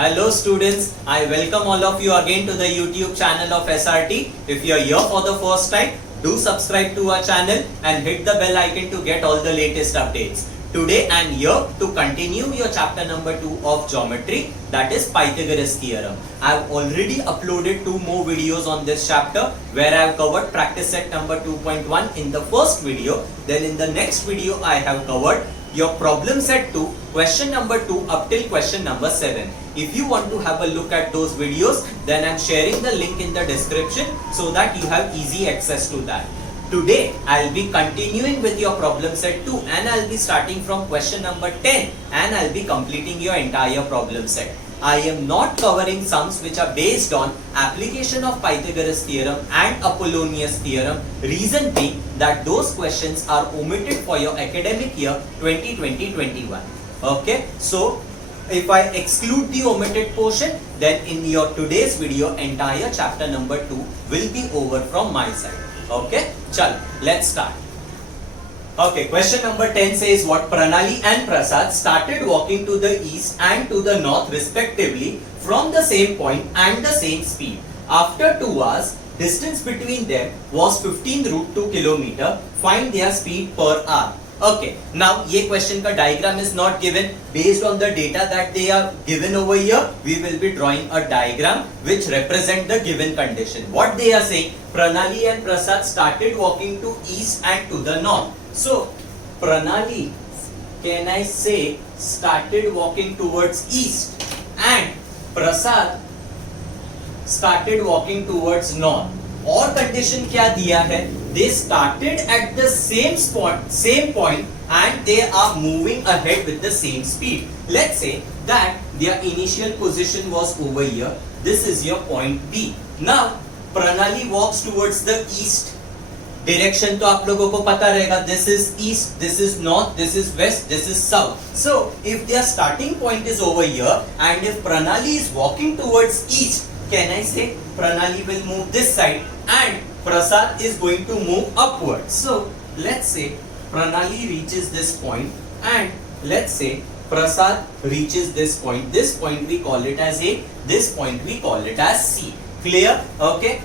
Hello students, I welcome all of you again to the YouTube channel of SRT. If you are here for the first time, do subscribe to our channel and hit the bell icon to get all the latest updates. Today I am here to continue your chapter number 2 of geometry, that is Pythagoras theorem. I have already uploaded 2 more videos on this chapter where I have covered practice set number 2.1 in the first video. Then in the next video I have covered your problem set 2, question number 2 up till question number 7. If you want to have a look at those videos, then I am sharing the link in the description so that you have easy access to that. Today, I'll be continuing with your problem set 2 and I'll be starting from question number 10 and I'll be completing your entire problem set. I am not covering sums which are based on application of Pythagoras theorem and Apollonius theorem. Reason being that those questions are omitted for your academic year 2020-21. Okay, so if I exclude the omitted portion, then in your today's video, entire chapter number 2 will be over from my side. Okay, chal, let's start. Okay, question number 10 says what Pranali and Prasad started walking to the east and to the north respectively from the same point and the same speed. After 2 hours, distance between them was 15 root 2 kilometer. Find their speed per hour. Okay, now ये question का diagram is not given. Based on the data that they are given over here, we will be drawing a diagram which represent the given condition. What they are saying, Pranali and Prasad started walking to east and to the north. So, Pranali, can I say, started walking towards east and Prasad started walking towards north. और condition क्या दिया है? They started at the same point and they are moving ahead with the same speed. Let's say that their initial position was over here. This is your point B. Now, Pranali walks towards the east. Direction तो आप लोगों को पता रहेगा. This is east, this is north, this is west, this is south. So, if their starting point is over here and if Pranali is walking towards east, can I say Pranali will move this side and Prasad is going to move upwards. So, let's say Pranali reaches this point and let's say Prasad reaches this point. This point we call it as A, this point we call it as C. Clear? Okay.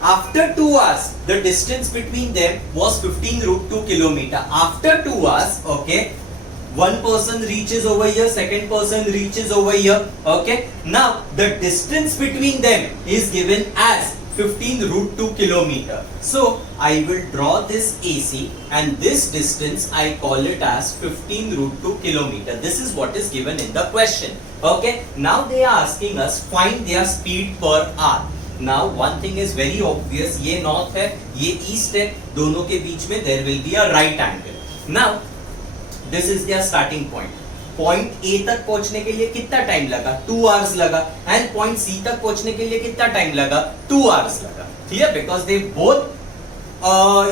After 2 hours, the distance between them was 15 root 2 kilometer. After 2 hours, okay, one person reaches over here, second person reaches over here, okay. Now, the distance between them is given as 15 root 2 kilometer. So, I will draw this AC and this distance I call it as 15 root 2 kilometer. This is what is given in the question, okay. Now, they are asking us find their speed per hour. Now, one thing is very obvious, ये north है, ये east है, दोनों के बीच में there will be a right angle. Now, this is their starting point. Point A तक पहुंचने के लिए कितना टाइम लगा? 2 hours लगा. And point C तक पहुंचने के लिए कितना टाइम लगा? 2 hours लगा. Clear? Because they both,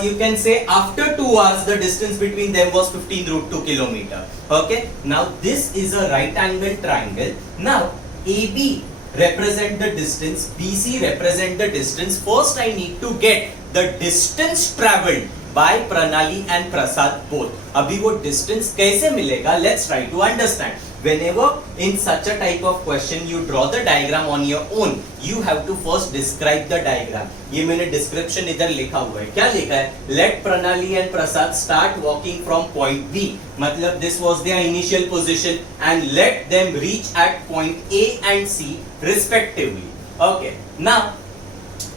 you can say after 2 hours the distance between them was 15 root 2 kilometer. Okay. Now this is a right angle triangle. Now AB represent the distance, BC represent the distance. First I need to get the distance travelled by Pranali and Prasad both. अभी वो distance कैसे मिलेगा? Let's try to understand. Whenever in such a type of question you draw the diagram on your own, you have to first describe the diagram. ये मैंने description इधर लिखा हुआ है. क्या लिखा है? Let Pranali and Prasad start walking from point B. मतलब this was their initial position and let them reach at point A and C respectively. Okay. Now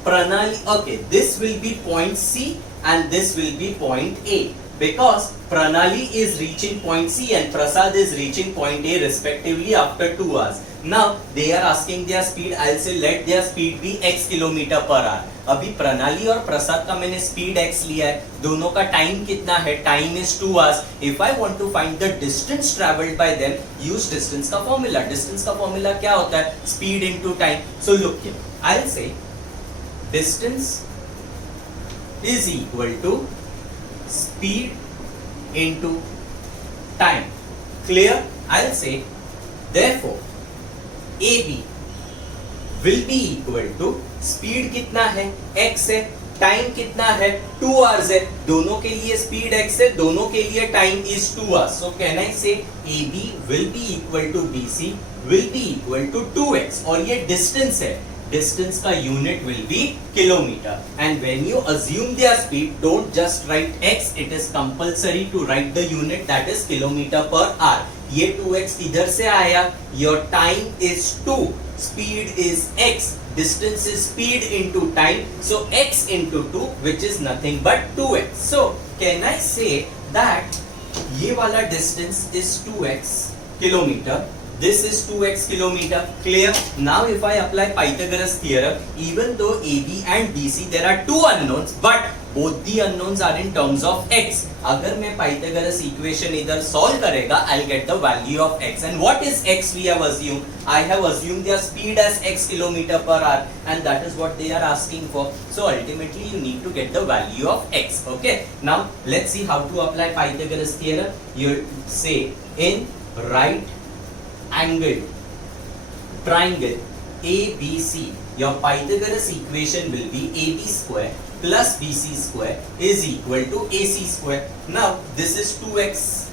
Pranali. Okay. This will be point C. And this will be point A because Pranali is reaching point C and Prasad is reaching point A respectively after 2 hours. Now they are asking their speed. I'll say let their speed be x kilometer per hour. अभी Pranali और Prasad का मैंने speed x लिया है. दोनों का time कितना है? Time is 2 hours. If I want to find the distance travelled by them, use distance का formula. Distance का formula क्या होता है? Speed into time. So look here. I'll say distance is equal to speed into time. Clear? I'll say therefore AB will be equal to speed कितना है? X है. Time कितना है? 2 hours है. दोनों के लिए speed X है, दोनों के लिए time is 2 hours. So can I say AB will be equal to BC will be equal to 2x और ये distance है, distance का unit will be kilometer and when you assume their speed don't just write x, it is compulsory to write the unit that is kilometer per hour. ये 2x किधर से आया? Your time is 2, speed is x, distance is speed into time, so x into 2 which is nothing but 2x. So can I say that ये वाला distance is 2x kilometer, this is 2x kilometer. Clear? Now if I apply Pythagoras theorem, even though AB and BC there are two unknowns, but both the unknowns are in terms of x. अगर मैं Pythagoras equation इधर solve करेगा, I'll get the value of x. And what is x we have assumed? I have assumed their speed as x kilometer per hour, and that is what they are asking for. So ultimately you need to get the value of x. Okay. Now let's see how to apply Pythagoras theorem. You say in right angle triangle ABC, your Pythagoras equation will be AB square plus BC square is equal to AC square. Now this is 2x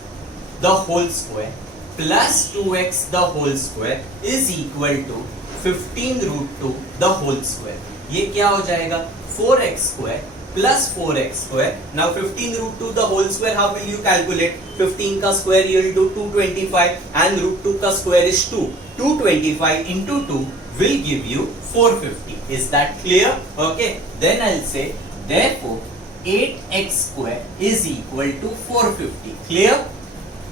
the whole square plus 2x the whole square is equal to 15 root 2 the whole square. ये क्या हो जाएगा? 4x square plus 4x square. Now 15 root 2 the whole square, how will you calculate? 15 का square you will do 225 and root 2 का square is 2. 225 into 2 will give you 450. Is that clear? Okay. Then I'll say therefore 8x square is equal to 450. Clear?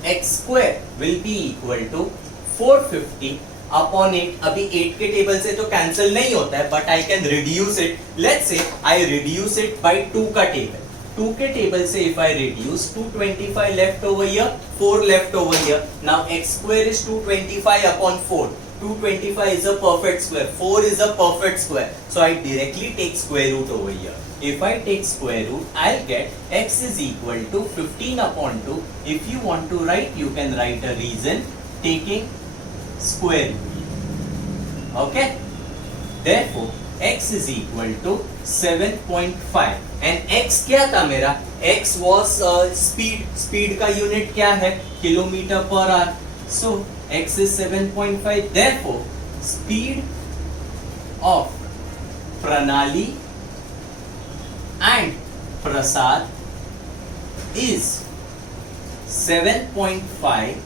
X square will be equal to 450 upon 8. अभी 8 के table से तो cancel नहीं होता है, but I can reduce it. Let's say I reduce it by 2 का table. 2 के table से if I reduce 225 left over here, 4 left over here. Now x square is 225 upon 4. 225 is a perfect square. 4 is a perfect square. So I directly take square root over here. If I take square root, I'll get x is equal to 15 upon 2. If you want to write, you can write a reason taking square root. Okay? Therefore, x is equal to 7.5. And x क्या था मेरा? x was speed. Speed का unit क्या है? Kilometer per hour. So x is 7.5. Therefore, speed of Pranali and Prasad is 7.5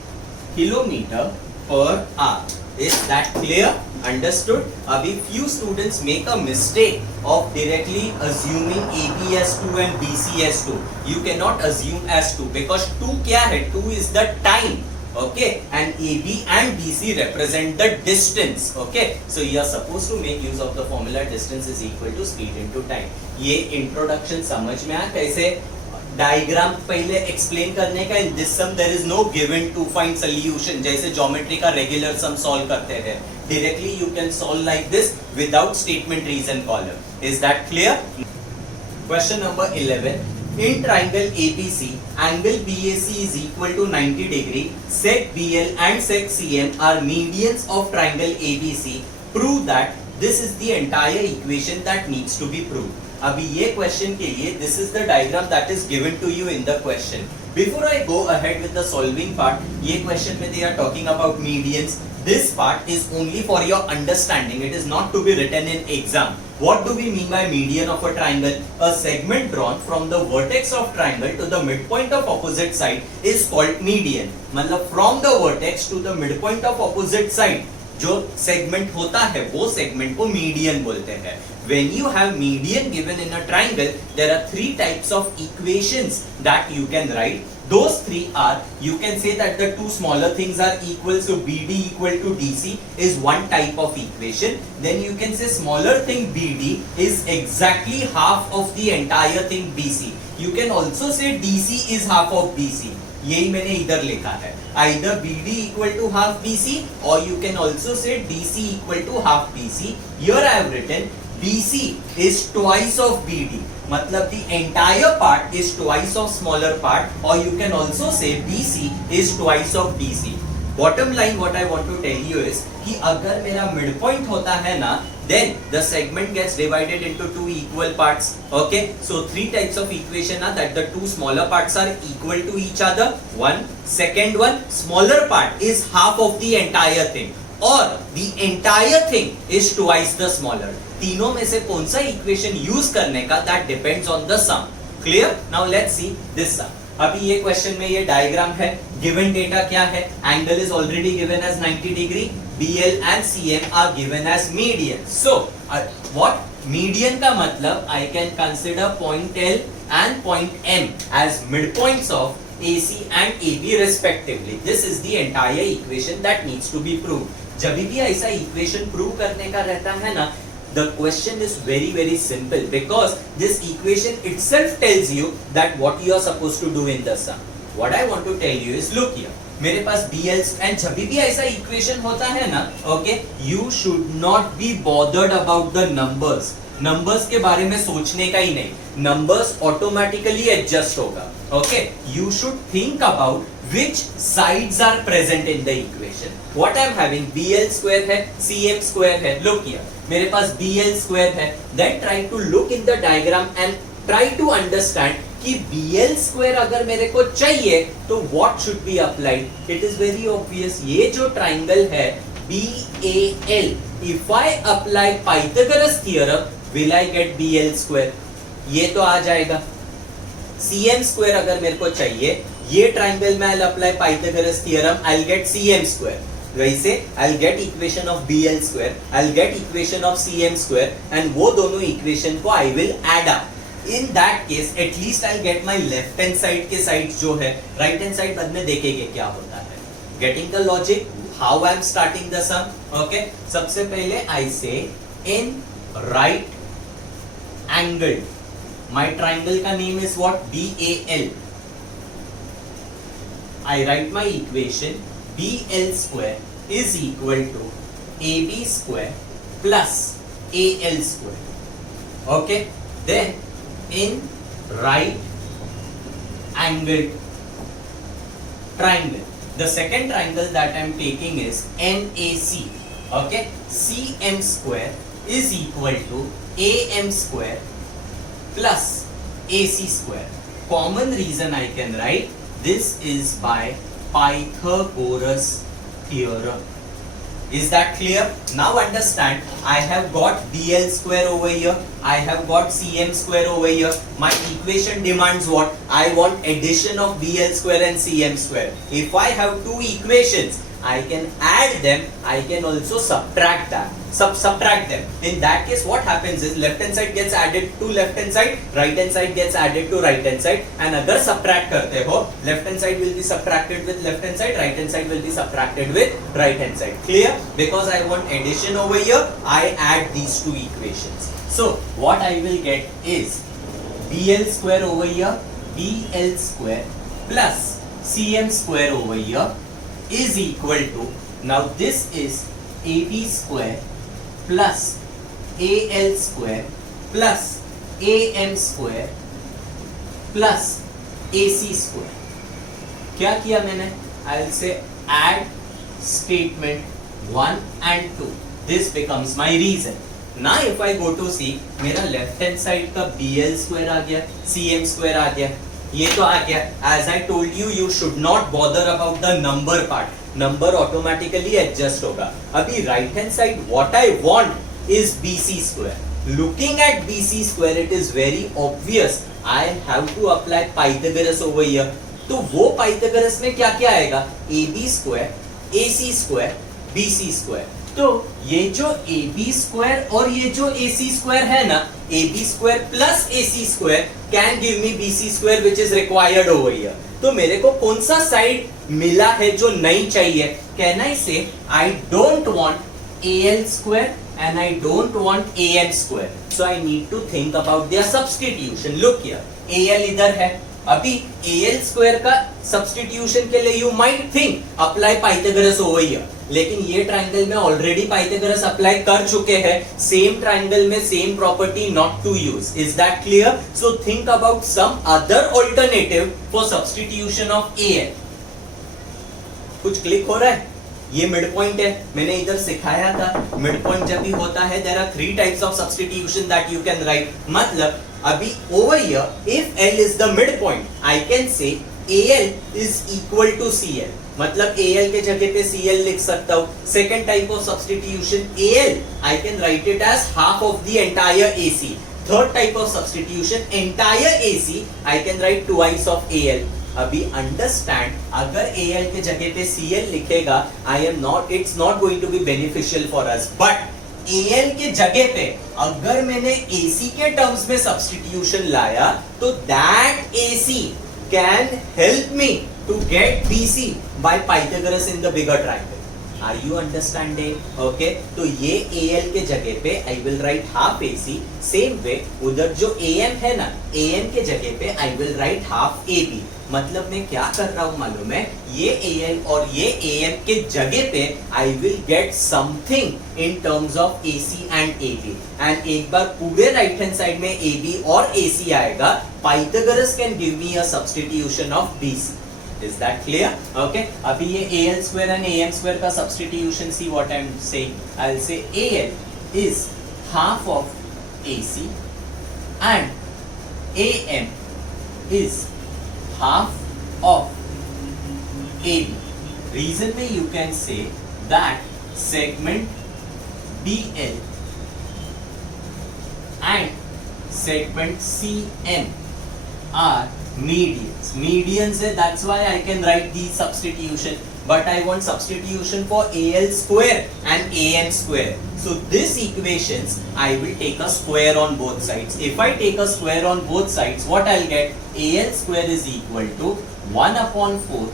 kilometer per hour. Is that clear? Understood? Abhi few students make a mistake of directly assuming AB as 2 and BC as 2. You cannot assume as 2 because 2 kya hai? 2 is the time. Okay, and AB and BC represent the distance. Okay, so you are supposed to make use of the formula distance is equal to speed into time. ये introduction समझ में आया कैसे diagram पहले explain करने का. In this sum there is no given to find solution. जैसे geometry का रेगुलर सम सॉल्व करते हैं, directly you can solve like this without statement reason column. Is that clear? Question number 11. In triangle ABC, angle BAC is equal to 90 degree. Sec BL and sec CM are medians of triangle ABC. Prove that. This is the entire equation that needs to be proved. अभी ये question के लिए this is the diagram that is given to you in the question. Before I go ahead with the solving part, ये question में they are talking about medians. This part is only for your understanding. It is not to be written in exam. What do we mean by median of a triangle? A segment drawn from the vertex of triangle to the midpoint of opposite side is called median. मतलब from the vertex to the midpoint of opposite side जो segment होता है वो segment को median बोलते हैं. When you have median given in a triangle, there are 3 types of equations that you can write. Those 3 are, you can say that the two smaller things are equal, so BD equal to DC is one type of equation. Then you can say smaller thing BD is exactly half of the entire thing BC. You can also say DC is half of BC. यही मैंने इधर लिखा है. Either BD equal to half BC or you can also say DC equal to half BC. Here I have written BC is twice of BD. मतलब the entire part is twice of smaller part, or you can also say BC is twice of DC. Bottom line what I want to tell you is कि अगर मेरा midpoint होता है ना, then the segment gets divided into 2 equal parts. Okay, so 3 types of equation are that the 2 smaller parts are equal to each other. One, second one, smaller part is half of the entire thing, or the entire thing is twice the smaller. तीनों में से कौन सा equation use करने का, that depends on the sum. Clear? Now let's see this sum. अभी ये question में ये डायग्राम है, गिवन डेटा क्या है, angle is already given as 90 degree, BL and CM are given as median. So what median का मतलब I can consider point L and point M as midpoints of AC and AB respectively. This is the entire equation that needs to be proved. जब भी ऐसा equation prove करने का रहता है ना, the question is very simple because this equation itself tells you that what you are supposed to do in the sum. What I want to tell you is, look here, मेरे पास BL and जब भी ऐसा equation होता है ना, okay, you should not be bothered about the numbers. Numbers के बारे में सोचने का ही नहीं, नंबर्स ऑटोमेटिकली एडजस्ट होगा. Okay, you should think about which sides are present in the equation. What I am having, BL square है, CM square है. Look here, मेरे पास BL square है. Then try to look in the diagram and try to understand कि BL square अगर मेरे को चाहिए तो what should be applied? It is very obvious. ये जो triangle है BAL, if I apply Pythagoras theorem, will I get BL square? ये तो आ जाएगा. CM square अगर मेरे को चाहिए, ये ट्राइंगल में I'll apply Pythagoras theorem, I'll get CM square. वैसे I'll get equation of BL square, I'll get equation of CM square, and वो दोनों equation को I will add up. In that case, at least I'll get my left hand side के side जो है, right hand side बाद में देखेंगे क्या होता है. Getting the logic, how I'm starting the sum? Okay, सबसे पहले I say in right angled. My triangle का name is what? BAL. I write my equation BL square is equal to AB square plus AL square. Okay, then in right angled triangle, the second triangle that I am taking is NAC. Okay, CM square is equal to AM square plus AC square. Common reason I can write, this is by Pythagoras theorem. Is that clear? Now understand, I have got BL square over here, I have got CM square over here. My equation demands what? I want addition of BL square and CM square. If I have two equations, I can add them, I can also subtract them. Subtract them. In that case, what happens is left hand side gets added to left hand side, right hand side gets added to right hand side, and अगर subtract करते हो, left hand side will be subtracted with left hand side, right hand side will be subtracted with right hand side. Clear? Because I want addition over here, I add these two equations. So what I will get is BL square over here, BL square plus CM square over here is equal to, now this is AB square plus AL square plus AM square plus AC square. क्या किया मैंने? I'll say add statement 1 and 2. This becomes my reason. Now if I go to see, मेरा left hand side का BL square आ गया, CM square आ गया, ये तो आ गया. As I told you, you should not bother about the number part. Number automatically adjust होगा. अभी right hand side, what I want is BC square. Looking at BC square, it is very obvious. I have to apply Pythagoras over here. तो वो Pythagoras में क्या क्या आएगा? AB square, AC square, BC square. तो ये जो AB square और ये जो AC square है ना, AB square plus AC square can give me BC square which is required over here. तो मेरे को कौन सा साइड मिला है जो नहीं चाहिए? Can I say I don't want AL square and I don't want AM square. So I need to think about their substitution. Look here, AL इधर है. अभी AL square का substitution के लिए you might think apply Pythagoras over here. लेकिन ये triangle में already Pythagoras apply कर चुके हैं. सेम ट्राइंगल में same property not to use. Is that clear? So think about some other alternative for substitution of AL. कुछ click हो रहा है? ये मिड पॉइंट है, मैंने इधर सिखाया था. मिड पॉइंट जब भी होता है there are 3 types of substitution that you can write. मतलब अभी over here if L is the mid point, I can say AL is equal to CL. मतलब AL के जगह पे CL लिख सकता हूं. Second type of substitution, AL I can write it as half of the entire AC. Third type of substitution, entire AC I can write twice of AL. अभी understand, अगर AL के जगह पे CL लिखेगा, it's not going to be beneficial for us. But AL के जगह पे अगर मैंने AC के टर्म्स में सब्स्टिट्यूशन लाया, तो that AC can help me to get BC by Pythagoras in the bigger triangle. Are you understanding? Okay, तो ये AL के जगह पे I will write half AC. Same way उधर जो AM है ना, AM के जगह पे I will write half AB. मतलब मैं क्या कर रहा हूं मालूम है, ये AL और ये AM के जगह पे I will get something in terms of AC and AB. And एक बार पूरे राइट हैंड साइड में AB और AC आएगा, Pythagoras can give me a substitution of BC. Is that clear? Okay. अभी ये AL square and AM square का substitution, see what I am saying. I'll say AL is half of AC and AM is half of AB. Reason में you can say that segment BL and segment CM are medians. Medians है, that's why I can write these substitution. But I want substitution for AL square and AM square. So this equations I will take a square on both sides. If I take a square on both sides, what I'll get? AL square is equal to 1 upon 4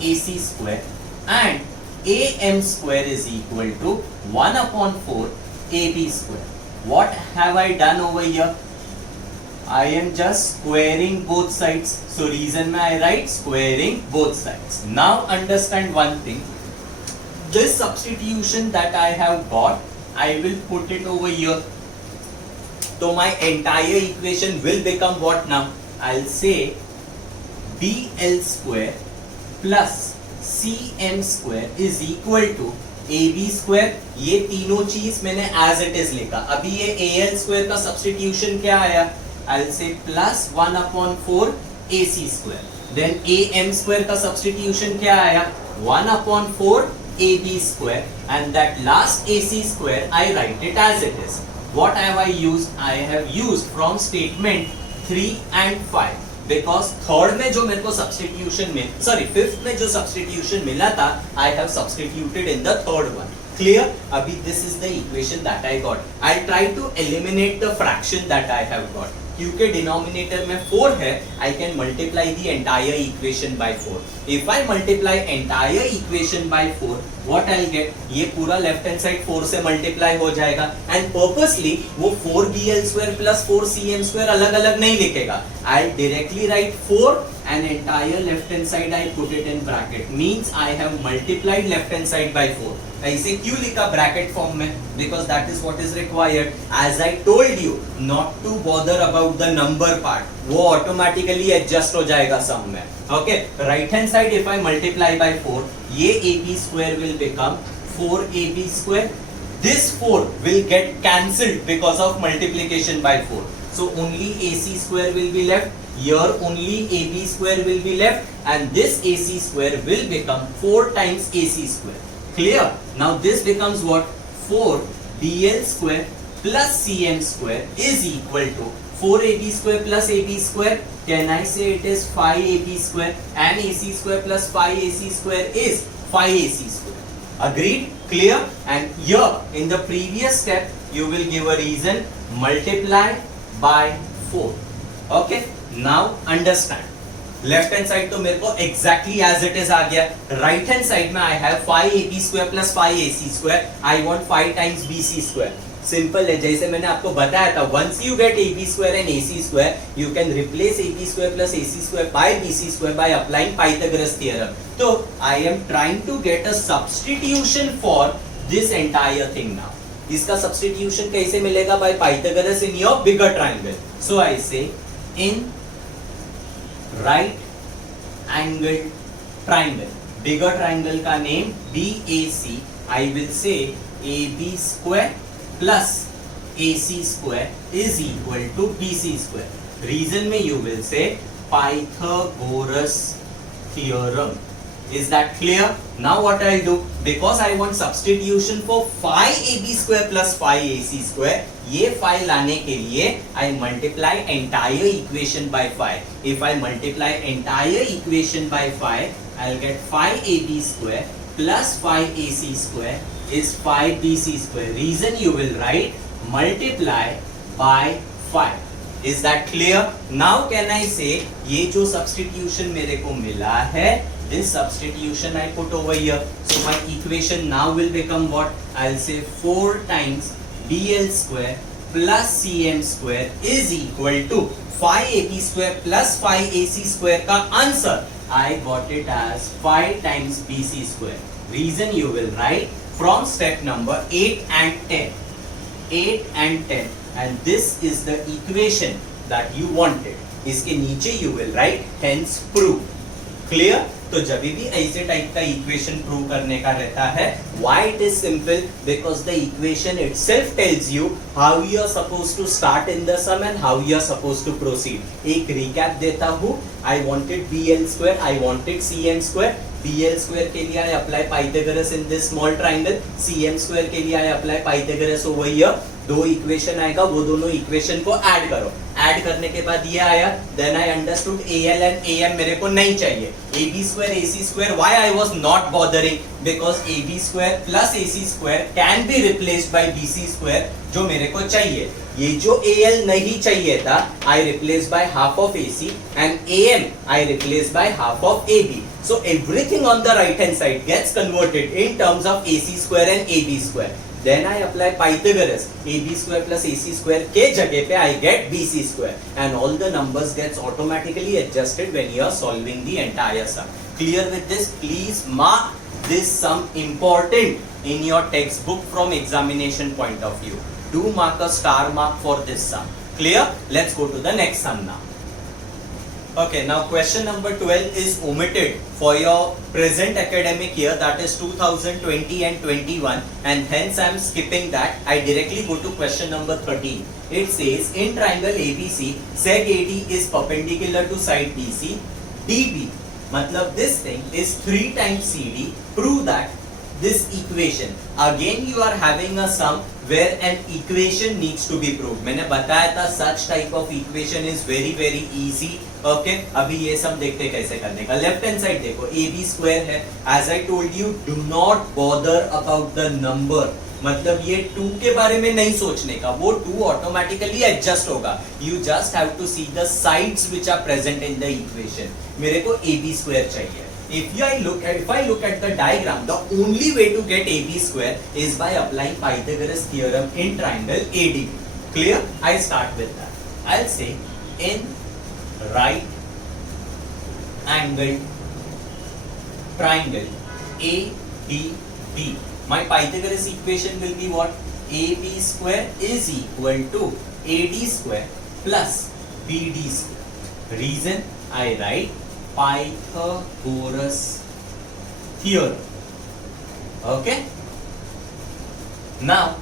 AC square and AM square is equal to 1 upon 4 AB square. What have I done over here? I am just squaring both sides. So reason I write squaring both sides. Now understand one thing. This substitution that I have got, I will put it over here. So my entire equation will become what now? I'll say BL square plus CM square is equal to AB square. ये तीनों चीज मैंने as it is लिखा. अभी ये AL square का substitution क्या आया? I'll say plus 1 upon 4 AC square. Then AM square का substitution क्या आया? 1 upon 4 AB square. And that last AC square I write it as it is. What have I used? I have used from statement 3 and 5. Because third में जो मेरे को substitution में, sorry, fifth में जो substitution मिला था, I have substituted in the third one. Clear? अभी this is the equation that I got. I'll try to eliminate the fraction that I have got. क्योंकि डिनोमिनेटर में 4 है, I can multiply the entire equation by 4. If I multiply entire equation by 4, what I'll get? ये पूरा left hand side 4 से multiply हो जाएगा. And purposely वो 4BL square plus 4CM square अलग अलग नहीं लिखेगा. I'll directly write 4 and entire left hand side I put it in bracket. Means I have multiplied left hand side by 4. ऐसे क्यों लिखा ब्रैकेट फॉर्म में? Because that is what is required. As I told you, not to bother about the number part. वो automatically adjust हो जाएगा sum में. Okay. Right hand side if I multiply by 4, ये AB square will become 4AB square. This 4 will get cancelled because of multiplication by 4. So only AC square will be left. Here only AB square will be left, and this AC square will become 4 times AC square. Clear? Now this becomes what? 4BL square plus CM square is equal to 4AB square plus AB square. Can I say it is 5AB square? And AC square plus 5AC square is 5AC square. Agreed? Clear? And here in the previous step you will give a reason, multiply by 4. Okay? Now understand. Left hand side तो मेरे को exactly as it is आ गया. Right hand side में I have 5AB square plus 5AC square. I want 5 times BC square. Simple है, जैसे मैंने आपको बताया था, once you get AB square and AC square, you can replace AB square plus AC square by BC square by applying Pythagoras theorem. तो I am trying to get a substitution for this entire thing now. इसका substitution कैसे मिलेगा? By Pythagoras in your bigger triangle. So I say in right angle triangle, bigger triangle का name BAC, I will say AB square plus AC square is equal to BC square. Reason में you will say Pythagoras theorem. Is that clear? Now what I'll do, because I want substitution for phi AB square plus phi AC square, ये phi लाने के लिए I multiply entire equation by phi. If I multiply entire equation by phi, I'll get phi AB square plus phi AC square is phi BC square. Reason you will write multiply by phi. Is that clear? Now can I say ये जो substitution मेरे को मिला है, this substitution I put over here. So my equation now will become what? I'll say 4 times BL square plus CM square is equal to phi AB square plus phi AC square का answer I got it as 5 times BC square. Reason you will write from step number 8 and 10. 8 and 10. And this is the equation that you wanted. इसके नीचे you will write hence prove. Clear? तो जब भी ऐसे type का equation prove करने का रहता है, why it is simple? Because the equation itself tells you how you are supposed to start in the sum and how you are supposed to proceed. एक recap देता हूँ. I wanted BL square, I wanted CM square. BL square के लिए I apply Pythagoras in this small triangle. CM square के लिए I apply Pythagoras over here. दो equation आएगा, वो दोनों इक्वेशन को ऐड करो. ऐड करने के बाद ये आया, then I understood AL and AM मेरे को नहीं चाहिए. AB square AC square, why I was not bothering? Because AB square plus AC square can be replaced by BC square, जो मेरे को चाहिए. ये जो AL नहीं चाहिए था, I replaced by half of AC and AM I replaced by half of AB. So everything on the right hand side gets converted in terms of AC square and AB square. Then I apply Pythagoras. AB square plus AC square के जगह पे I get BC square, and all the numbers gets automatically adjusted when you are solving the entire sum. Clear with this? Please mark this sum important in your textbook from examination point of view. Do mark a star mark for this sum. Clear? Let's go to the next sum now. Okay, now question number 12 is omitted for your present academic year, that is 2020 and 21, and hence I am skipping that. I directly go to question number 13. It says in triangle ABC, seg AD is perpendicular to side BC. DB, matlab this thing is 3 times CD. Prove that this equation. Again you are having a sum where an equation needs to be proved. मैंने बताया था such type of equation is very easy. Okay, अभी ये सब देखते कैसे करने का. लेफ्ट हैंड साइड देखो, AB स्क्वायर है. As I told you, do not bother about the number. मतलब ये 2 के बारे में नहीं सोचने का, वो 2 ऑटोमेटिकली एडजस्ट होगा. You just have to see the sides which are present in the equation. मेरे को AB स्क्वायर चाहिए. If I look at the diagram, the only way to get AB square is by applying Pythagoras theorem in triangle ADB. Clear? I start with that. I'll say in right angle triangle ADB, my Pythagoras equation will be what? AB square is equal to AD square plus BD square. Reason I write Pythagoras theorem. Okay? Now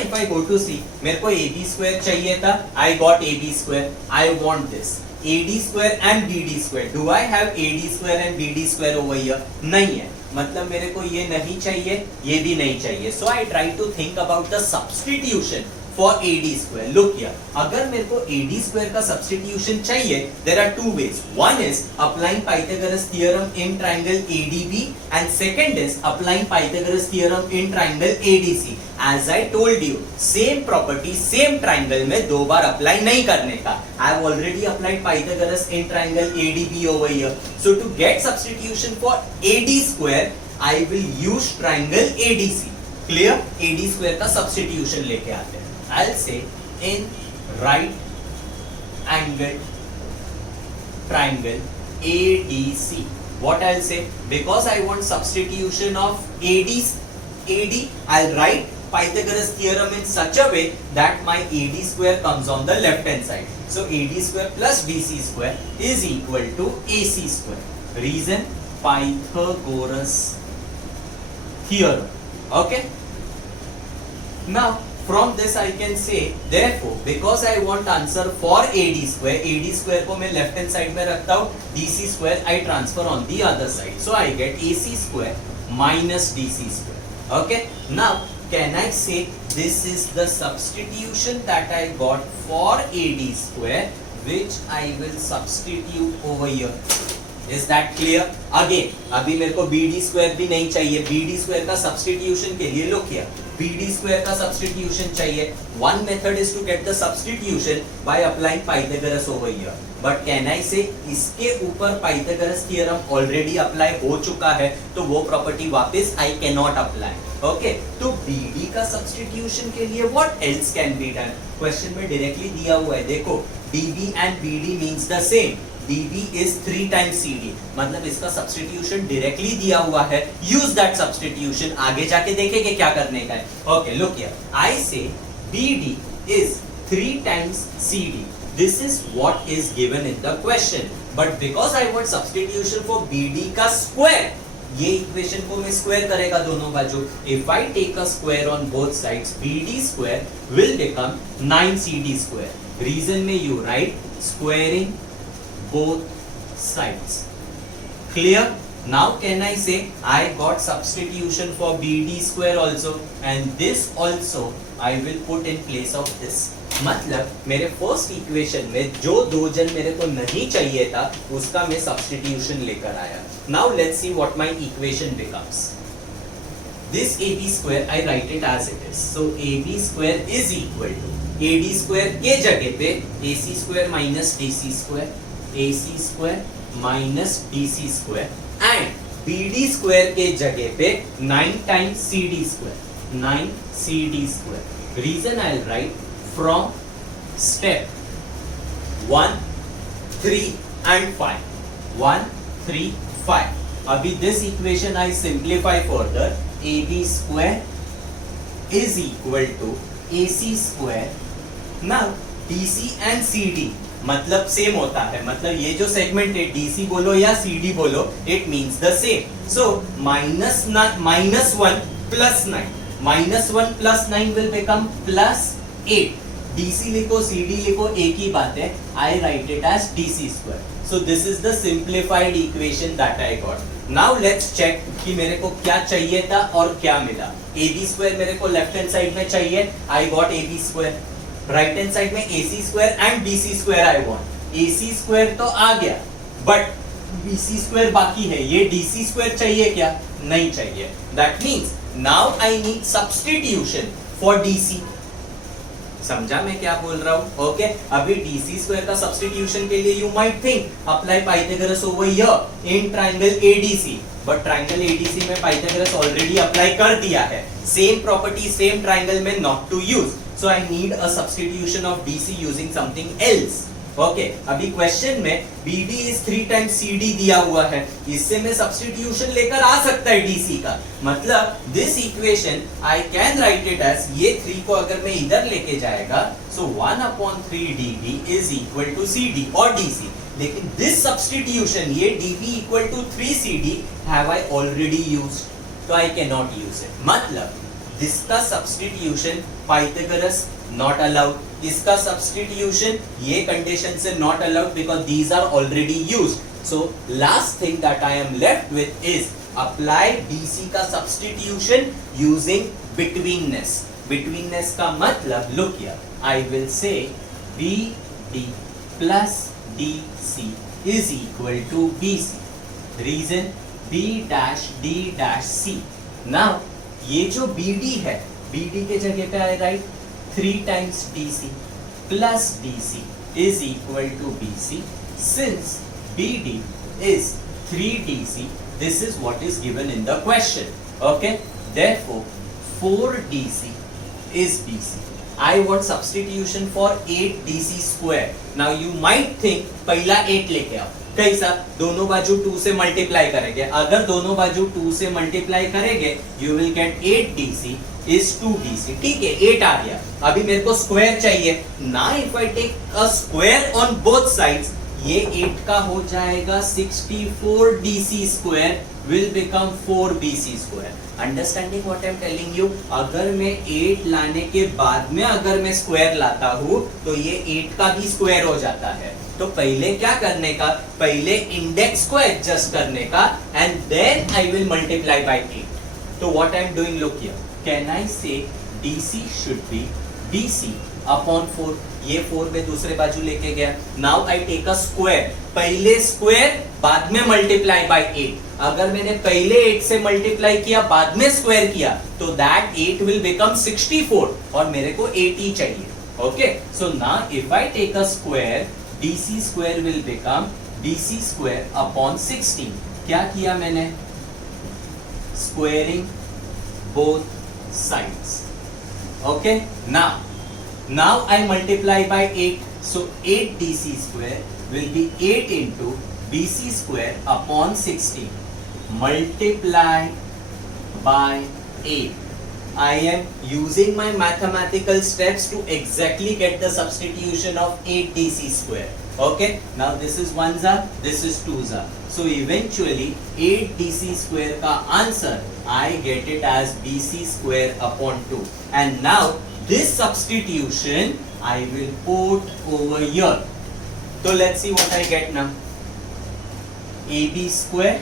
if I go to see, मेरे को AB square चाहिए था, I got AB square. I want this AD square and BD square. Do I have AD square and BD square over here? नहीं है. मतलब मेरे को ये नहीं चाहिए, ये भी नहीं चाहिए. So I try to think about the substitution for AD square. Look here, अगर मेरे को AD square का substitution चाहिए, there are 2 ways. One is applying Pythagoras theorem in triangle ADB, and second is applying Pythagoras theorem in triangle ADC. As I told you, same property, same triangle में 2 बार apply नहीं करने का. I have already applied Pythagoras in triangle ADB over here. So to get substitution for AD square, I will use triangle ADC. Clear? AD square का substitution लेके आते हैं. I'll say in right angle triangle ADC. What I'll say? Because I want substitution of AD, I'll write Pythagoras theorem in such a way that my AD square comes on the left hand side. So AD square plus BC square is equal to AC square. Reason? Pythagoras theorem. Okay? Now from this I can say therefore because I want answer for AD square को मैं left hand side में रखता हूँ, DC square I transfer on the other side, so I get AC square minus DC square. Okay, now can I say this is the substitution that I got for AD square which I will substitute over here. Is that clear? Again, अभी मेरे को BD square भी नहीं चाहिए, BD square का substitution के लिए look here, BD square का substitution चाहिए. One method is to get the substitution by applying Pythagoras over here. But can I say इसके ऊपर Pythagoras theorem already apply हो चुका है, तो वो property वापस I cannot apply. Okay, तो BD का substitution के लिए what else can be done? Question में directly दिया हुआ है, देखो DB and BD means the same. DB is 3 times CD, मतलब इसका substitution directly दिया हुआ है. Use that substitution, आगे जाके देखेंगे क्या करने का है. Okay, look here. I say BD is 3 times CD. This is what is given in the question. But because I want substitution for BD का square, ये इक्वेशन को मैं स्क्वायर करेगा दोनों बाजू. If I take a square on both sides, BD square will become 9CD square. Reason में you write squaring both sides. Clear? Now can I say I got substitution for BD square also, and this also I will put in place of this. मतलब मेरे first equation में जो दो जन मेरे को नहीं चाहिए था उसका मैं सब्स्टिट्यूशन लेकर आया. Now let's see what my equation becomes. This AB square I write it as it is. So AB square is equal to AD square के जगह पे AC square minus DC square, AC square minus DC square, and BD square के जगह पे 9 times CD square, 9 CD square. Reason I'll write from step 1, 3 and 5. 1, 3, 5. अभी this equation I simplify further. AB square is equal to AC square. Now DC and CD मतलब same होता है, मतलब ये जो सेगमेंट है DC बोलो या CD बोलो, it means the same. So -1 plus 9, -1 plus 9 will become +8. DC लिखो CD लिखो एक ही बात है. I write it as DC square. So this is the simplified equation that I got. Now let's check कि मेरे को क्या चाहिए था और क्या मिला. AB square मेरे को लेफ्ट हैंड साइड में चाहिए, I got AB square. Right hand side में AC square and BC square I want. AC square तो आ गया, बट BC स्क्वायर बाकी है. ये DC स्क्वायर चाहिए क्या? नहीं चाहिए. That means now I need substitution for DC. समझा मैं क्या बोल रहा हूं? ओके, अभी DC स्क्वायर का सब्स्टिट्यूशन के लिए you might think apply Pythagoras over here in triangle ADC, but triangle ADC में पाइथागोरस ऑलरेडी अप्लाई कर दिया है. सेम प्रॉपर्टी सेम ट्रायंगल में not to use. So I need a substitution of DC using something else. Okay, अभी question में BD is 3 times CD दिया हुआ है, इससे मैं substitution लेकर आ सकता है DC का. मतलब this equation I can write it as ये 3 को अगर मैं इधर लेके जाएगा, so 1/3 DB is equal to CD और DC. लेकिन this substitution ये DB equal to 3 CD have I already used, तो I cannot use it. मतलब इसका सब्स्टिट्यूशन पाइथागोरस नॉट अलाउड, इसका सब्स्टिट्यूशन ये कंडीशन से not allowed because these are already used. So last thing that I am left with is apply DC का substitution using betweenness. Betweenness का मतलब look here, I will say BD plus DC is equal to BC. Reason B dash D dash C. Now ये जो BD है, BD के जगह पे I right 3 times DC plus DC is equal to BC. Since BD is 3DC, this is what is given in the question. Okay, therefore 4DC is BC. I want substitution for 8DC square. Now you might think पहला 8 लेके आओ. कैसा? दोनों बाजू 2 से multiply करेंगे. अगर दोनों बाजू 2 से मल्टीप्लाई करेंगे you will get 8DC is 2DC. ठीक है, 8 आ गया. अभी मेरे को स्क्वायर चाहिए. Now if I take a square on both sides, ये 8 का हो जाएगा 64DC square will become 4bc square. Understanding what I'm telling you? अगर मैं 8 लाने के बाद में अगर मैं स्क्वायर लाता हूँ तो ये 8 का भी स्क्वायर हो जाता है. तो पहले क्या करने का? पहले इंडेक्स को एडजस्ट करने का and then I will multiply by 8. तो what I am doing, look here, can I say DC should be BC upon 4. ये 4 में दूसरे बाजू लेके गया. Now I take a square. पहले स्क्वायर बाद में मल्टीप्लाई बाय 8. अगर मैंने पहले 8 से मल्टीप्लाई किया बाद में स्क्वायर किया तो दैट 8 विल बिकम 64 और मेरे को 80 चाहिए. Okay, so now if I take a square, DC square will become DC square upon 16. क्या किया मैंने? Squaring both sides. Okay, now I multiply by 8, so 8 DC square will be 8 into BC square upon 16 multiply by 8. I am using my mathematical steps to exactly get the substitution of 8 DC square. Okay, now this is 1 za, this is 2 za. So eventually 8 DC square का answer I get it as BC square upon 2. And now this substitution I will put over here. So let's see what I get now. AB square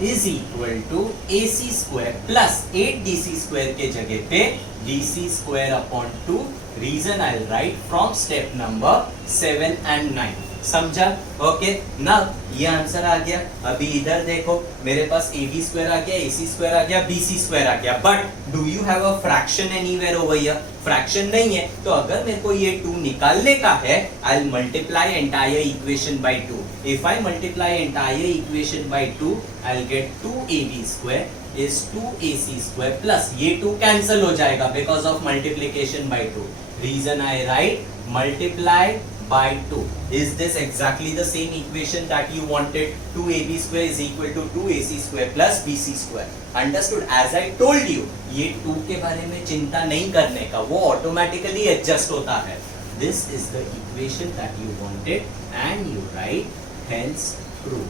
is equal to AC square plus 8 DC square के जगह पे DC square upon 2. Reason I'll write from step number 7 and 9. समझा? Okay, ना ये answer आ गया. अभी इधर देखो, मेरे पास AB स्क्वायर आ गया, AC स्क्वायर आ गया, BC स्क्वायर आ गया. But do you have a fraction anywhere over here? Fraction नहीं है. तो अगर मेरे को ये 2 निकालने का है, I will multiply entire equation by 2. If I multiply entire equation by 2, I will get 2AB square is 2AC square plus ये 2 कैंसिल हो जाएगा because of multiplication by 2. Reason I write multiply by 2. Is this exactly the same equation that you wanted? 2AB square is equal to 2AC square plus BC square. Understood? As I told you, ये 2 के बारे में चिंता नहीं करने का, वो automatically adjust होता है. This is the equation that you wanted and you write hence true.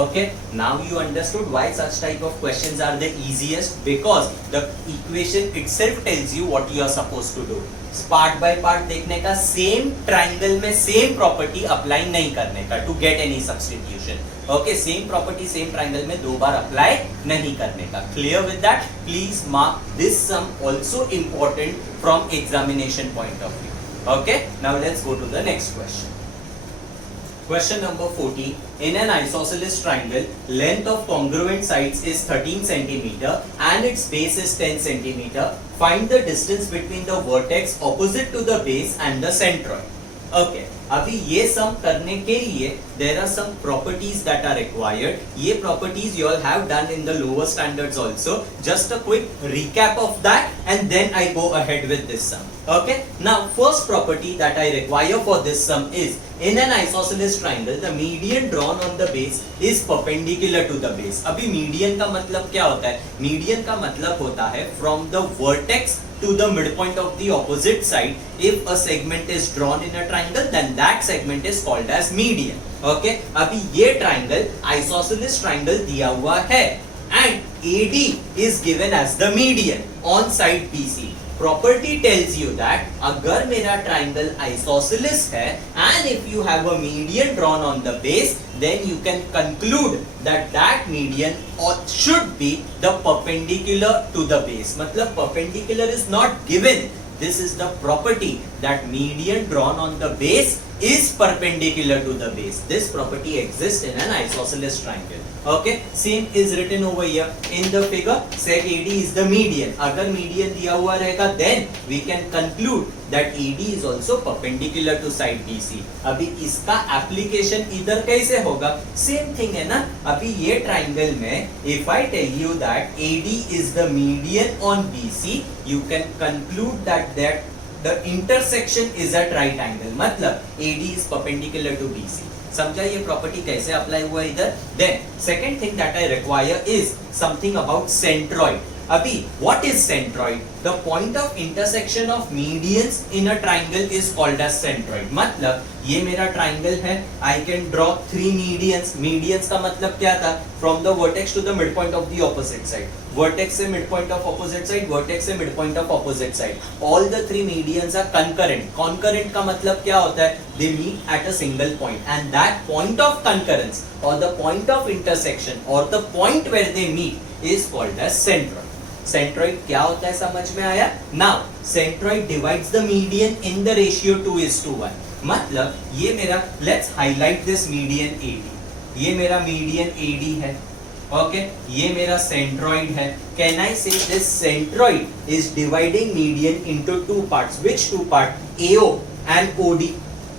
Okay, now you understood why such type of questions are the easiest, because the equation itself tells you what you are supposed to do. Part by part देखने का, same triangle में same property apply नहीं करने का to get any substitution. Okay, same property same triangle में 2 बार apply नहीं करने का. Clear with that? Please mark this sum also important from examination point of view. Okay, now let's go to the next question. Question number 14. In an isosceles triangle, length of congruent sides is 13 cm and its base is 10 cm. Find the distance between the vertex opposite to the base and the centroid. Okay, अभी ये सम करने के लिए there are some properties that are required. ये properties you all have done in the lower standards also. Just a quick recap of that and then I go ahead with this sum. Okay, now first property that I require for this sum is, in an isosceles triangle the median drawn on the base is perpendicular to the base. अभी median का मतलब क्या होता है? Median का मतलब होता है from the vertex to the midpoint of the opposite side. If a segment is drawn in a triangle, then that segment is called as median. Okay, अभी ये triangle isosceles triangle दिया हुआ है and AD is given as the median on side BC. Property tells you that अगर मेरा triangle isosceles है and if you have a median drawn on the base, then you can conclude that that median should be the perpendicular to the base. मतलब perpendicular is not given. This is the property that median drawn on the base is perpendicular to the base. This property exists in an isosceles triangle. Okay, same is written over here in the figure. Sec AD is the median. अगर median दिया हुआ रहेगा, then we can conclude that AD is also perpendicular to side BC. अभी इसका application इधर कैसे होगा? Same thing है ना. अभी ये triangle में if I tell you that AD is the median on BC, you can conclude that the intersection is at right angle. मतलब AD is perpendicular to BC. समझा ये प्रॉपर्टी कैसे अप्लाई हुआ इधर? Then second thing that I require is something about centroid. अभी what is centroid? The point of intersection of medians in a triangle is called as centroid. मतलब ये मेरा triangle है, I can draw 3 medians. Medians का मतलब क्या था? From the vertex to the midpoint of the opposite side. Vertex से midpoint of opposite side, vertex से midpoint of opposite side. All the 3 medians are concurrent. Concurrent का मतलब क्या होता है? They meet at a single point, and that point of concurrence or the point of intersection or the point where they meet is called as centroid. Centroid क्या होता है समझ में आया? Now centroid divides the median in the ratio 2:1. मतलब ये मेरा, let's highlight this median AD. ये मेरा median AD है, okay? ये मेरा centroid है. Can I say this centroid is dividing median into 2 parts? Which 2 parts? AO and OD.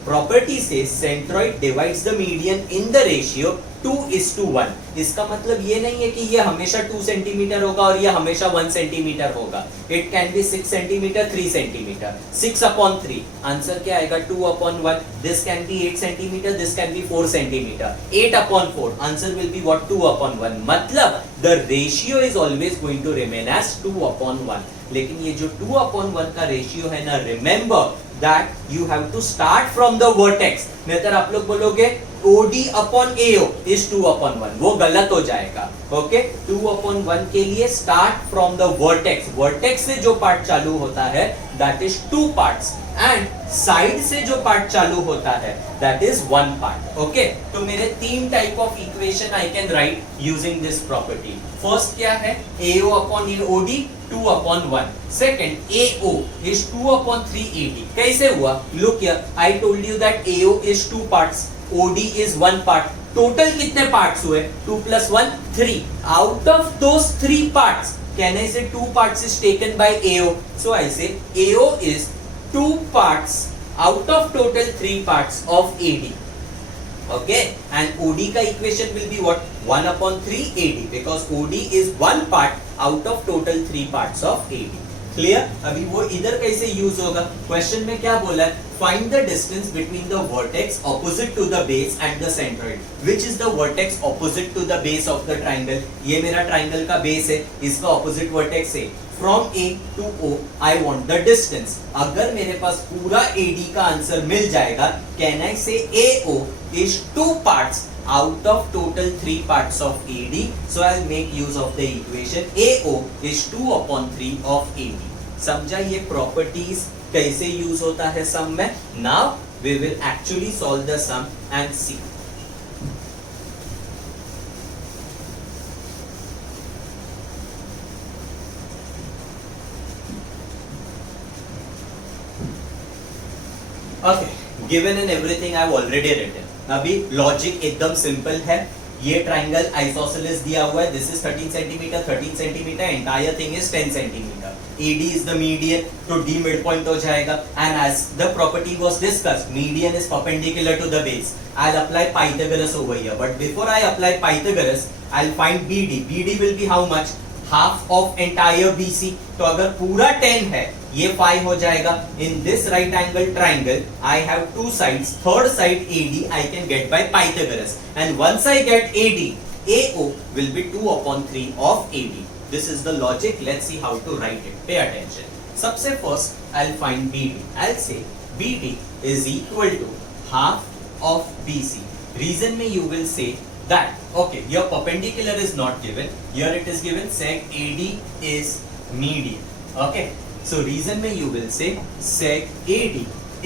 Property says centroid divides the median in the ratio 2:1. इसका मतलब ये नहीं है कि ये हमेशा 2 सेंटीमीटर होगा और ये हमेशा 1 सेंटीमीटर होगा. It can be 6 centimetre, 3 centimetre. 6/3 answer क्या आएगा? 2/1. This can be 8 centimetre, this can be 4 centimetre. 8/4 answer will be what? 2/1. मतलब the ratio is always going to remain as 2/1. लेकिन ये जो 2/1 का रेशियो है ना, remember that you have to start from the vertex. नहीं आप लोग बोलोगे OD/AO is 2/1, वो गलत हो जाएगा. ओके, 2/1 के लिए start from the vertex. vertex से जो पार्ट चालू होता है that is 2 parts and side से जो पार्ट चालू होता है that is 1 part. ओके, तो मेरे 3 type of equation I can write using this property. First क्या है? AO/OD 2/1. Second, AO is 2/3 AD. कैसे हुआ? Look here, I told you that AO is 2 parts, OD is 1 part. Total कितने parts हुए? 2 plus 1, 3. Out of those 3 parts, can I say 2 parts is taken by AO? So I say AO is 2 parts out of total 3 parts of AD. Okay, and OD का equation will be what? 1/3 AD, because OD is 1 part out of total 3 parts of AD. Clear? अभी वो इधर कैसे use होगा? Question में क्या बोला है? Find the distance between the vertex opposite to the base and the centroid. Which is the vertex opposite to the base of the triangle? ये मेरा triangle का base है, इसका opposite vertex है. From A to O, I want the distance. अगर मेरे पास पूरा AD का आंसर मिल जाएगा, can I say AO is 2 parts out of total 3 parts of AD? So I'll make use of the equation AO is 2/3 of AD. समझा ये properties कैसे use होता है सम में? Now we will actually solve the sum and see. Okay, given and everything I have already written. अभी logic एकदम simple है. ये ट्राइंगल आइसोसेलेस दिया हुआ है. This is 13 centimetre, 13 centimetre. Entire thing is 10 centimetre. AD is the median, तो D midpoint हो जाएगा. And as the property was discussed, median is perpendicular to the base. I'll apply Pythagoras over here. But before I apply Pythagoras, I'll find BD. BD will be how much? Half of entire BC. तो अगर पूरा 10 है, ये 5 हो जाएगा. In this right angle triangle, I have 2 sides. Third side AD I can get by Pythagoras. And once I get AD, AO will be 2/3 of AD. This is the logic. Let's see how to write it. Pay attention. सबसे first I'll find BD. I'll say BD is equal to half of BC. Reason में you will say that, okay, your perpendicular is not given. Here it is given, sec AD is median. Okay, so reason में you will say sec AD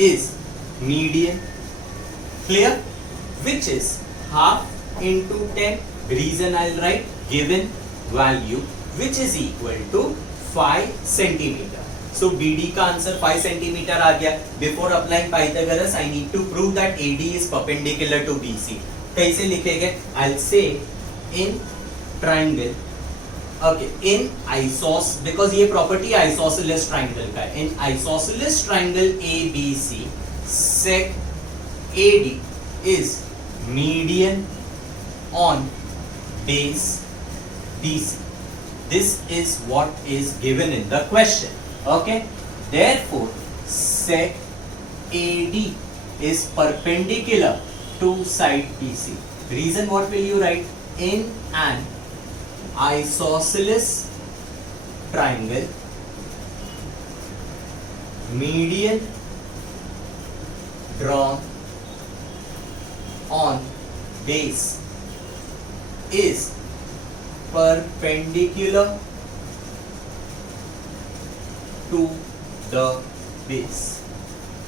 is median. Clear? Which is half into 10. Reason I'll write given value, which is equal to 5 centimeter. So BD का answer 5 centimeter आ गया. Before applying Pythagoras, I need to prove that AD is perpendicular to BC. कैसे लिखेंगे? I'll say in triangle, okay, in because ये property isosceles triangle का है. In isosceles triangle ABC, sec AD is median on base BC. This is what is given in the question. Okay, therefore sec AD is perpendicular to side BC. Reason, what will you write? In an isosceles triangle, median drawn on base is perpendicular to the base.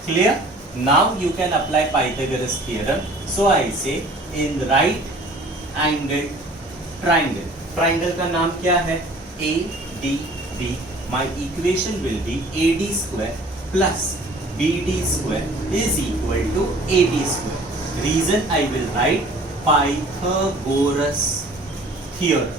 Clear? Now you can apply Pythagoras theorem. So I say in right angled triangle, triangle का नाम क्या है? ADB. My equation will be AD square plus BD square is equal to AB square. Reason I will write Pythagoras theorem.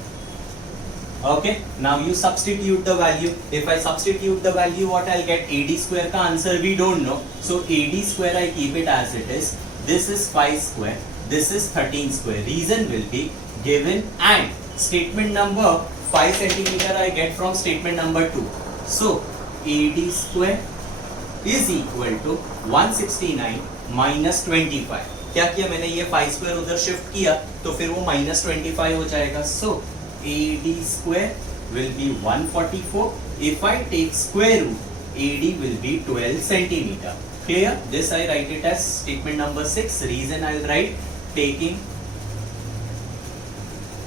Okay, now you substitute the value. If I substitute the value, what I'll get? AD square का answer we don't know. So AD square I keep it as it is. This is 5 square. This is 13 square. Reason will be given and statement number 5 centimeter I get from statement number 2. So AD square is equal to 169 minus 25. क्या किया मैंने? ये 5 square उधर shift किया तो फिर वो minus 25 हो जाएगा. So AD square will be 144. If I take square root, AD will be 12 centimeter. Clear? This I write it as statement number 6. Reason I'll write taking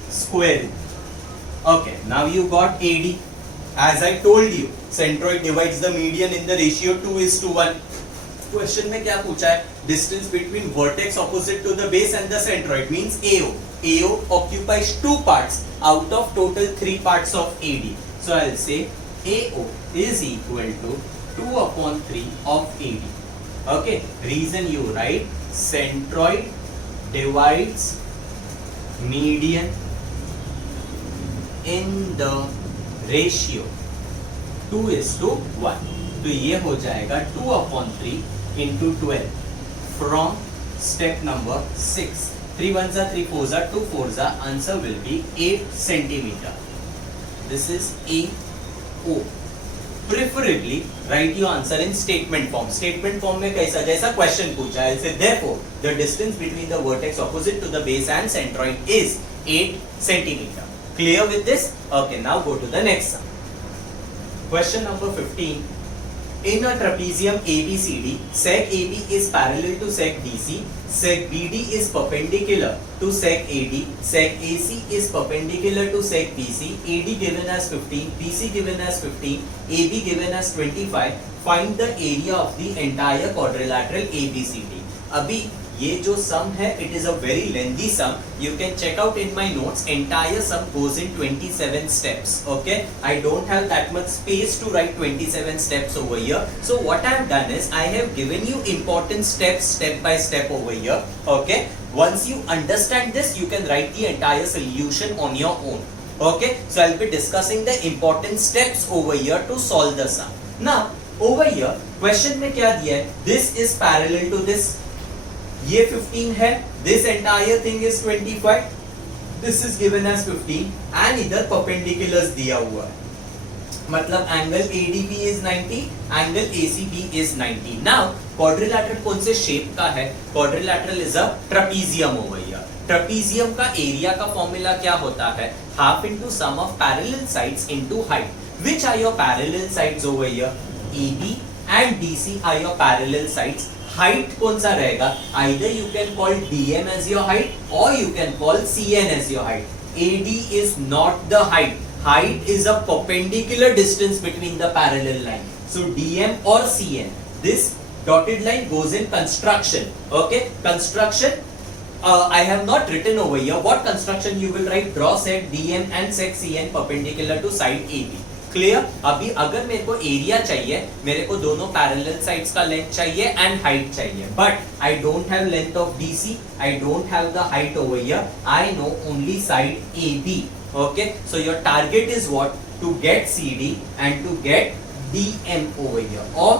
square root. Okay, now you got AD. As I told you, centroid divides the median in the ratio 2:1. Question में क्या पूछा है? Distance between vertex opposite to the base and the centroid means AO. AO occupies 2 parts out of total 3 parts of AD. So I'll say AO is equal to 2/3 of AD. Okay. Reason you write centroid divides median in the ratio 2:1. तो ये हो जाएगा 2/3 into 12 from step number 6. 3 1s are 3 4s are 2 4s are. Answer will be 8 centimeter. This is AO. Preferably write your answer in statement form. Statement form में कैसा? जैसा question पूछा है. Say therefore the distance between the vertex opposite to the base and centroid is 8 centimeter. Clear with this? Okay, now go to the next sum. Question number 15. In a trapezium ABCD, sec AB is parallel to sec DC, sec BD is perpendicular to sec AD, sec AC is perpendicular to sec BC, AD given as 15, BC given as 15, AB given as 25. Find the area of the entire quadrilateral ABCD. अभी ये जो sum है, it is a very lengthy sum. You can check out in my notes. Entire sum goes in 27 steps. Okay, I don't have that much space to write 27 steps over here. So what I have done is I have given you important steps step by step over here. Okay, once you understand this, you can write the entire solution on your own. Okay, so I'll be discussing the important steps over here to solve the sum. Now over here question में क्या दिया है? This is parallel to this. ये 15 है. This entire thing is 25. This is given as 15 and इधर perpendiculars दिया हुआ है. मतलब angle ADB is 90, angle ACB is 90. Now quadrilateral कौन से shape का है? Quadrilateral is a trapezium over here. Trapezium का area का formula क्या होता है? Half into sum of parallel sides into height. Which are your parallel sides over here? AB and DC are your parallel sides. Height कौन सा रहेगा? Either you can call DM as your height or you can call CN as your height. AD is not the height. Height is a perpendicular distance between the parallel line. So DM or CN. This dotted line goes in construction. Okay, construction. I have not written over here. What construction you will write? Draw sec DM and sec CN perpendicular to side AB. Clear? अभी अगर मेरे को area चाहिए, मेरे को दोनों parallel sides का length चाहिए एंड हाइट चाहिए, but I don't have length of BC, I don't have the height over here, I know only side AB. Okay, so your target is what? To get CD and to get DM over here, or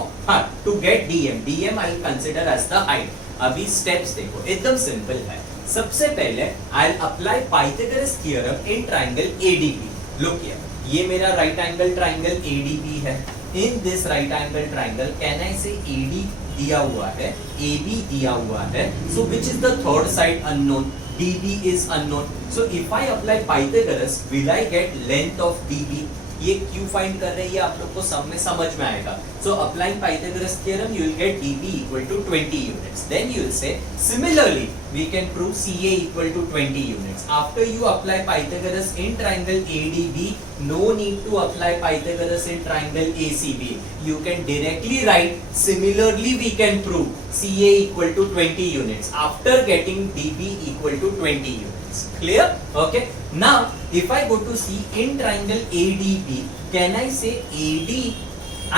to get DM I will consider as the height. अभी steps देखो, एकदम simple है. सबसे पहले I will apply Pythagoras theorem in triangle ADB. Look here, ये मेरा right angle triangle ADB है. In this right angle triangle can I say AD दिया हुआ है, AB दिया हुआ है, so which is the third side unknown? DB is unknown. So if I apply Pythagoras, will I get length of DB? ये क्यों find कर रहे हैं ये आप लोग को सब में समझ में आएगा. So applying Pythagoras theorem you will get dB equal to 20 units. Then you will say similarly we can prove CA equal to 20 units. After you apply Pythagoras in triangle ADB, no need to apply Pythagoras in triangle ACB. You can directly write similarly we can prove CA equal to 20 units after getting DB equal to 20 units. Clear? Okay. Now if I go to see in triangle ADB, can I say AD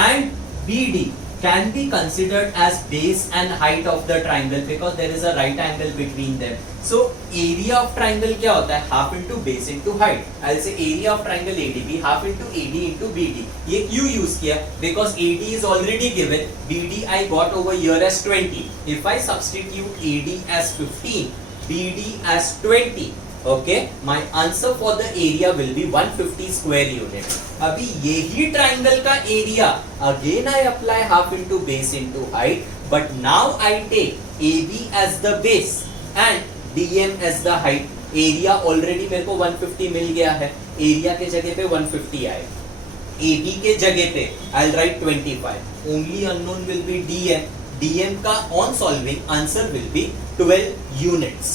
and BD can be considered as base and height of the triangle because there is a right angle between them. So area of triangle क्या होता है? Half into base into height. I'll say area of triangle ADB half into AD into BD. ये क्यों use किया? Because AD is already given. BD I got over here as 20. If I substitute AD as 15, BD as 20. Okay, my answer for the area will be 150 square unit. अभी यही triangle का area, again I apply half into base into height, but now I take AB as the base and DM as the height. Area already मेरे को 150 मिल गया है, area के जगह पे 150 आए. AB के जगह पे I'll write 25. Only unknown will be DM. DM का on solving answer will be 12 units.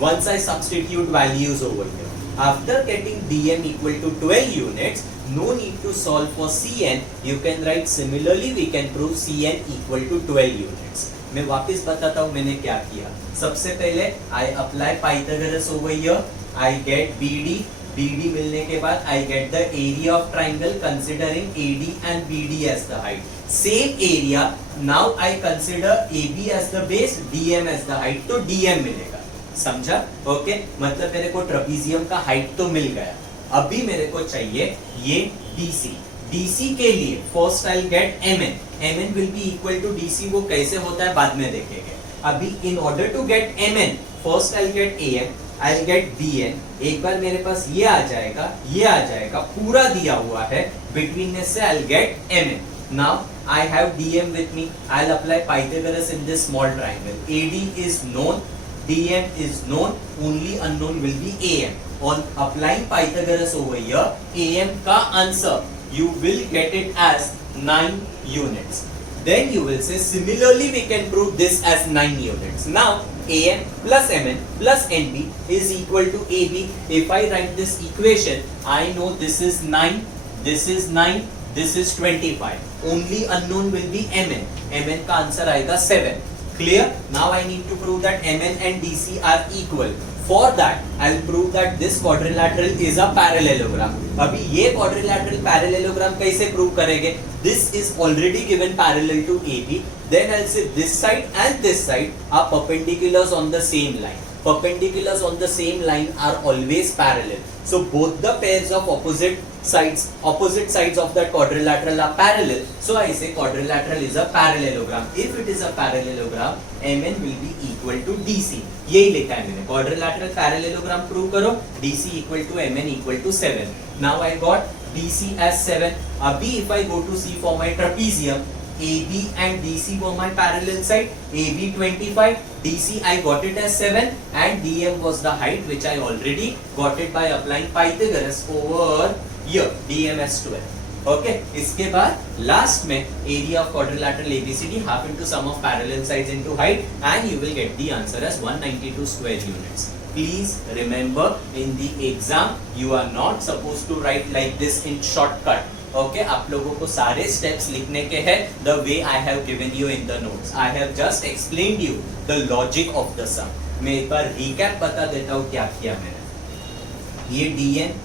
Once I substitute values over here. After getting DM equal to 12 units, no need to solve for Cn. You can write similarly we can prove Cn equal to 12 units. मैं वापस बताता हूँ मैंने क्या किया. सबसे पहले I apply Pythagoras over here. I get BD. BD मिलने के बाद I get the area of triangle considering AD and BD as the height. Same area. Now I consider AB as the base, DM as the height. तो DM मिलेगा. समझा? Okay, मतलब मेरे को trapezium का हाइट तो मिल गया. अभी मेरे को चाहिए ये DC. DC के लिए first I get MN. MN will be equal to DC. वो कैसे होता है बाद में देखेंगे. अभी in order to get MN, first I get AM, I get BN. एक बार मेरे पास ये आ जाएगा, ये आ जाएगा, पूरा दिया हुआ है. बिटवीन में से आई get MN. Now I have DM with me. I'll apply Pythagoras in this small triangle. AD is known. DM is known, only unknown will be AM. On applying Pythagoras over here, AM का answer you will get it as 9 units. Then you will say similarly we can prove this as 9 units. Now AM plus MN plus NB is equal to AB. If I write this equation, I know this is 9, this is 9, this is 25. Only unknown will be MN. MN का answer आएगा 7. Clear? Now I need to prove that MN and DC are equal. For that, I'll prove that this quadrilateral is a parallelogram. अभी ये quadrilateral parallelogram कैसे prove करेंगे? This is already given parallel to AB. Then I'll say this side and this side are perpendiculars on the same line. Perpendiculars on the same line are always parallel. So both the pairs of opposite sides of that quadrilateral are parallel. So I say quadrilateral is a parallelogram. If it is a parallelogram, MN will be equal to DC. यही लिखा है मैंने. Quadrilateral parallelogram prove करो. DC equal to MN equal to 7. Now I got DC as 7. अभी if I go to see for my trapezium, AB and DC were my parallel side. AB 25, DC I got it as 7, and DM was the height which I already got it by applying Pythagoras over here. DM as 12. Okay. इसके बाद last में area of quadrilateral ABCD half into sum of parallel sides into height, and you will get the answer as 192 square units. Please remember, in the exam you are not supposed to write like this in shortcut. Okay, आप लोगों को सारे steps लिखने के हैं the way I have given you in the notes. I have just explained you the logic of the sum. मैं एक बार recap बता देता हूँ क्या किया मैंने. ये DN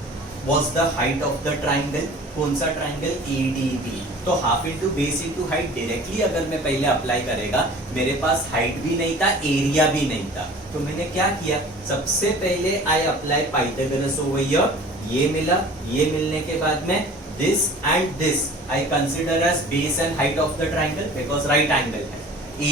was the height of the triangle. कौन सा ट्राइंगल? ADB. तो half into base into height directly अगर मैं पहले अप्लाई करेगा, मेरे पास हाइट भी नहीं था, एरिया भी नहीं था. तो मैंने क्या किया, सबसे पहले I apply Pythagoras over here. ये मिला, ये मिलने के बाद में this and this I consider as base and height of the triangle because right angle है.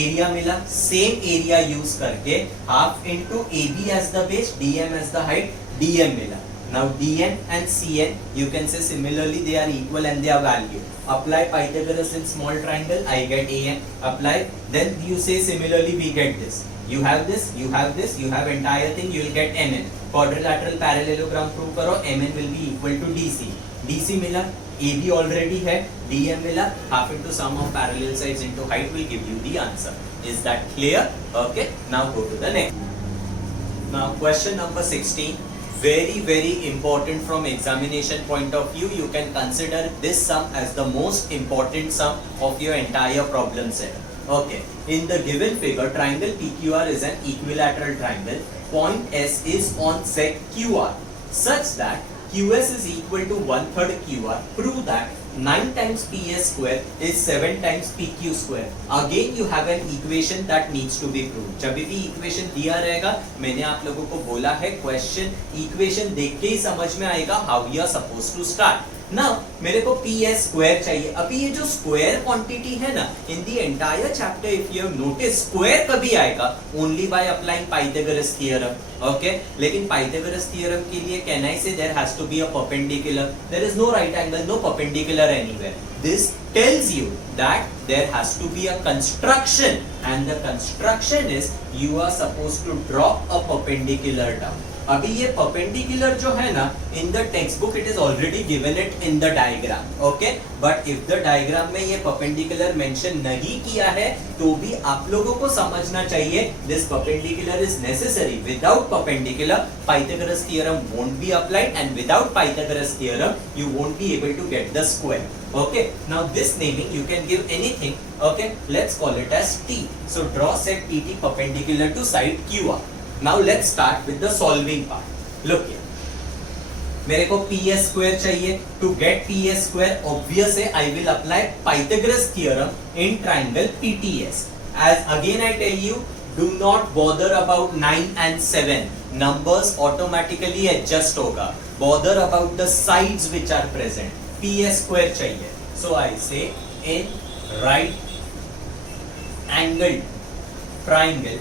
एरिया मिला, सेम एरिया यूज करके half into AB as the base, DM as the height, DM मिला. Now DN and CN you can say similarly they are equal and they are value. Apply Pythagoras in small triangle, I get AM. Apply, then you say similarly we get this. You have this, you have this, you have entire thing, you will get MN. Quadrilateral parallelogram prove करो, MN will be equal to DC. DC मिला, AB already है, DM मिला, half into sum of parallel sides into height will give you the answer. Is that clear? Okay, now go to the next. Now question number 16, very important from examination point of view. You can consider this sum as the most important sum of your entire problem set. Okay, in the given figure, triangle PQR is an equilateral triangle. Point S is on sec QR such that QS is equal to 1/3 QR. Prove that 9 times PS square is 7 times PQ square. Again you have an equation that needs to be proved. जब भी equation दिया रहेगा, मैंने आप लोगों को बोला है question equation देख के ही समझ में आएगा how you are supposed to start. Now मेरे को PS square चाहिए. अभी ये जो square quantity है ना, in the entire chapter if you have noticed, square कभी आएगा only by applying Pythagoras theorem. Okay, लेकिन Pythagoras theorem के लिए can I say there has to be a perpendicular? There is no right angle, no perpendicular anywhere. This tells you that there has to be a construction, and the construction is you are supposed to drop a perpendicular down. अभी ये perpendicular जो है ना, in the textbook it is already given it in the diagram, okay? But if the diagram में ये perpendicular mention नहीं किया है, तो भी आप लोगों को समझना चाहिए this perpendicular is necessary. Without perpendicular, Pythagoras theorem won't be applied, and without Pythagoras theorem, you won't be able to get the square. Okay, now this naming you can give anything. Okay, let's call it as T. So draw set PT perpendicular to side QR. Now let's start with the solving part. Look here. मेरे को PS square चाहिए. To get PS square, obviously I will apply Pythagoras theorem in triangle PTS. As again I tell you, do not bother about 9 and 7. Numbers automatically adjust होगा. Bother about the sides which are present. PS square चाहिए. So I say in right angled triangle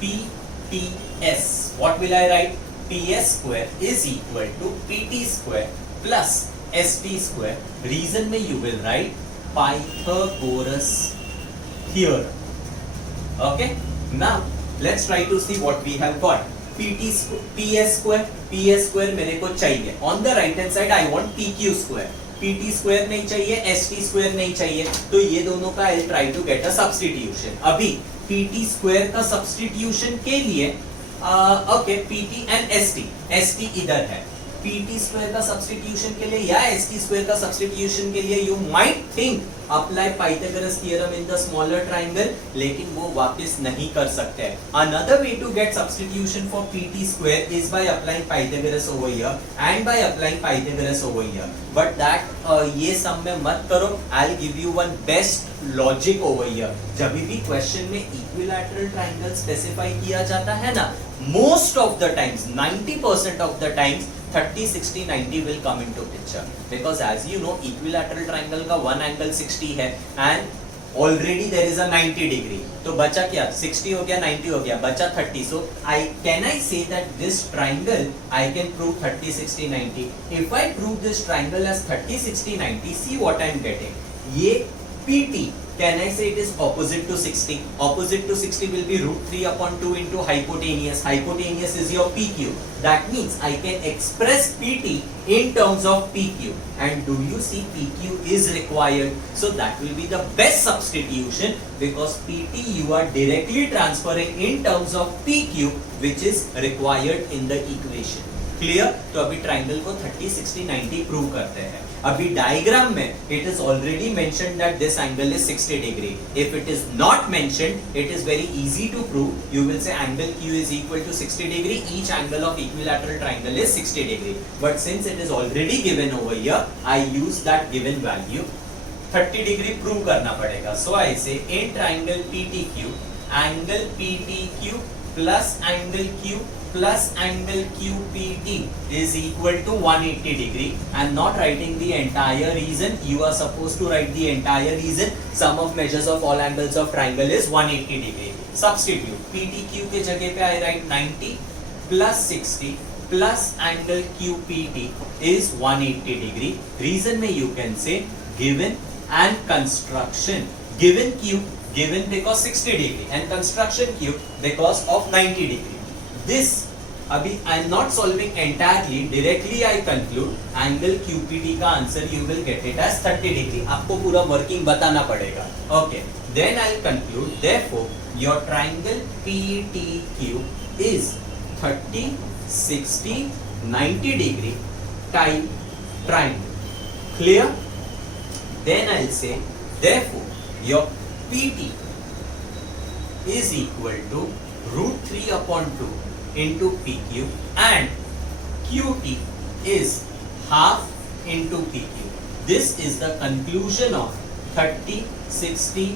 PTS. What will I write? PS square is equal to PT square plus ST square. Reason में you will write Pythagoras theorem. Okay. Now let's try to see what we have got. PS square मेरे को चाहिए. On the right hand side I want PQ square. PT square नहीं चाहिए, ST square नहीं चाहिए, तो ये दोनों का I'll try to get a substitution. अभी PT square का substitution के लिए okay, PT and ST इधर है. PT square का substitution के लिए या ST square का substitution के लिए you might think apply Pythagoras theorem in the smaller triangle, लेकिन वो वापस नहीं कर सकते. Another way to get substitution for PT square is by applying Pythagoras over here and by applying Pythagoras over here. But that ये सब में मत करो. I'll give you one best logic over here. जब भी question में equilateral triangle specify किया जाता है ना, most of the times, 90% of the times 30, 60, 90 will come into picture, because as you know equilateral triangle का one angle 60 है and already there is a 90 degree. तो बचा क्या? 60 हो गया, 90 हो गया, बचा 30. So can I say that this triangle I can prove 30, 60, 90? If I prove this triangle as 30, 60, 90, see what I am getting. ये PT, can I say it is opposite to 60? Opposite to 60 will be root 3 upon 2 into hypotenuse. Hypotenuse is your PQ. That means I can express PT in terms of PQ. And do you see PQ is required? So that will be the best substitution, because PT you are directly transferring in terms of PQ, which is required in the equation. Clear? तो अभी triangle को 30, 60, 90 prove करते हैं. अभी diagram में it is already mentioned that this angle is 60 degree. If it is not mentioned, it is very easy to prove. You will say angle Q is equal to 60 degree. Each angle of equilateral triangle is 60 degree. But since it is already given over here, I use that given value. 30 degree prove करना पड़ेगा. So I say in triangle PTQ, angle PTQ plus angle Q plus angle QPT is equal to 180 degree. I am not writing the entire reason. You are supposed to write the entire reason. Sum of measures of all angles of triangle is 180 degree. Substitute PTQ के जगह पे I write 90 plus 60 plus angle QPT is 180 degree. Reason में you can say given and construction. Given Q, given because 60 degree and construction Q because of 90 degree. This अभी I am not solving entirely, directly I conclude angle QPT का answer you will get it as 30 degree. आपको पूरा working बताना पड़ेगा। Okay, then I conclude therefore your triangle PTQ is 30, 60, 90 degree type triangle. Clear? Then I'll say therefore your PT is equal to root 3 upon 2 into PQ and QT is half into PQ. This is the conclusion of 30, 60,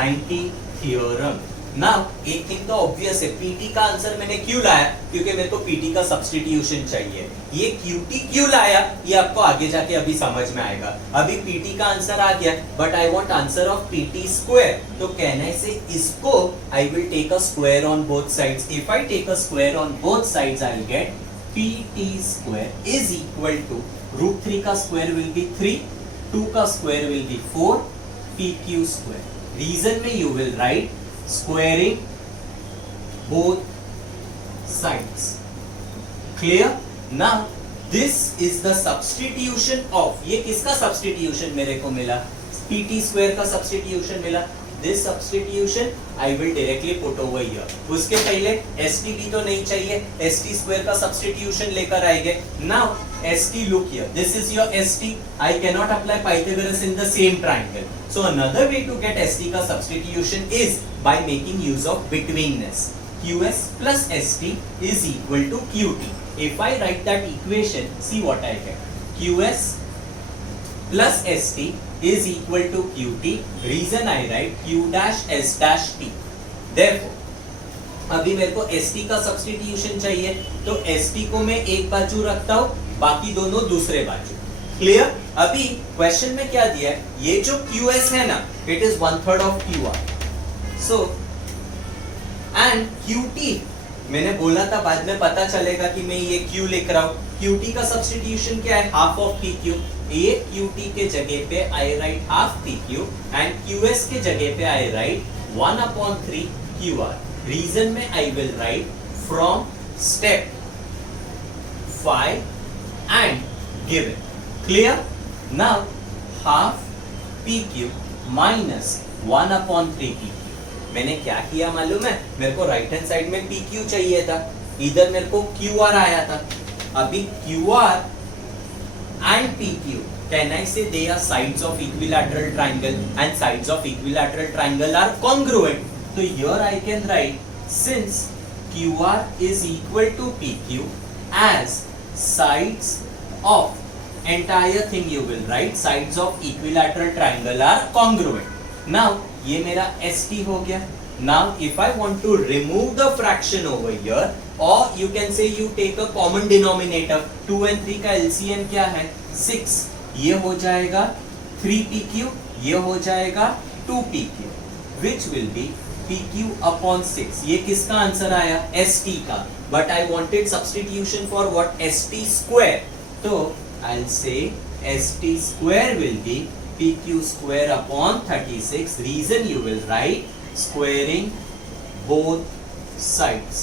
90 theorem. Now एक thing तो obvious है, PT का answer मैंने क्यों लाया, क्योंकि मेरे को PT का सब्स्टिट्यूशन चाहिए। ये QT क्यों लाया ये आपको आगे जाके अभी समझ में आएगा। अभी PT का आंसर आ गया, but I want answer of PT square. तो कहने से इसको I will take a square on both sides. If I take a square on both sides I will get PT square is equal to root 3 का square will be 3, 2 का square will be 4, PQ square. Reason में you will write squaring both sides. Clear? Now this is the substitution of, ये किसका substitution मेरे को मिला, PT square का substitution मिला। This substitution I will directly put over here. उसके पहले ST भी तो नहीं चाहिए, ST square का substitution लेकर आएंगे। Now ST look here, this is your ST. I cannot apply Pythagoras in the same triangle. So another way to get ST का substitution is by making use of betweenness. QS plus ST is equal to QT. If I write that equation, see what I get. QS plus ST is equal to QT. Reason I write Q dash S dash T. Therefore, अभी मेरे को ST का substitution चाहिए, तो ST को मैं एक बाजू रखता हूँ, बाकी दोनों दूसरे बाजू। क्लियर? अभी क्वेश्चन में क्या दिया है, ये जो QS है ना, it is 1/3 of QR. So and QT मैंने बोला था बाद में पता चलेगा कि मैं ये Q लिख रहा हूँ। QT का सब्स्टिट्यूशन क्या है, हाफ ऑफ PQ। ये QT के जगह पे I write half PQ and QS के जगह पे आई राइट 1/3 QR. रीजन में I will write from step 5 and given. Clear? Now half PQ minus 1/3 PQ. मैंने क्या किया मालूम है, मेरे को राइट हैंड साइड में PQ चाहिए था, इधर मेरे को QR आया था। अभी QR and PQ, can I say they are sides of equilateral triangle and sides of equilateral triangle are congruent. So here I can write since QR is equal to PQ as sides of entire thing you will write sides of equilateral triangle are congruent. Now ये मेरा ST हो गया. Now if I want to remove the fraction over here, or you can say you take a common denominator, 2 and 3 का LCM क्या है 6, ये हो जाएगा 3PQ, ये हो जाएगा 2PQ, which will be PQ upon 6. ये किसका आंसर आया, ST का, but I wanted substitution for what, ST square. तो I'll say ST square will be PQ square upon 36. Reason you will write squaring both sides.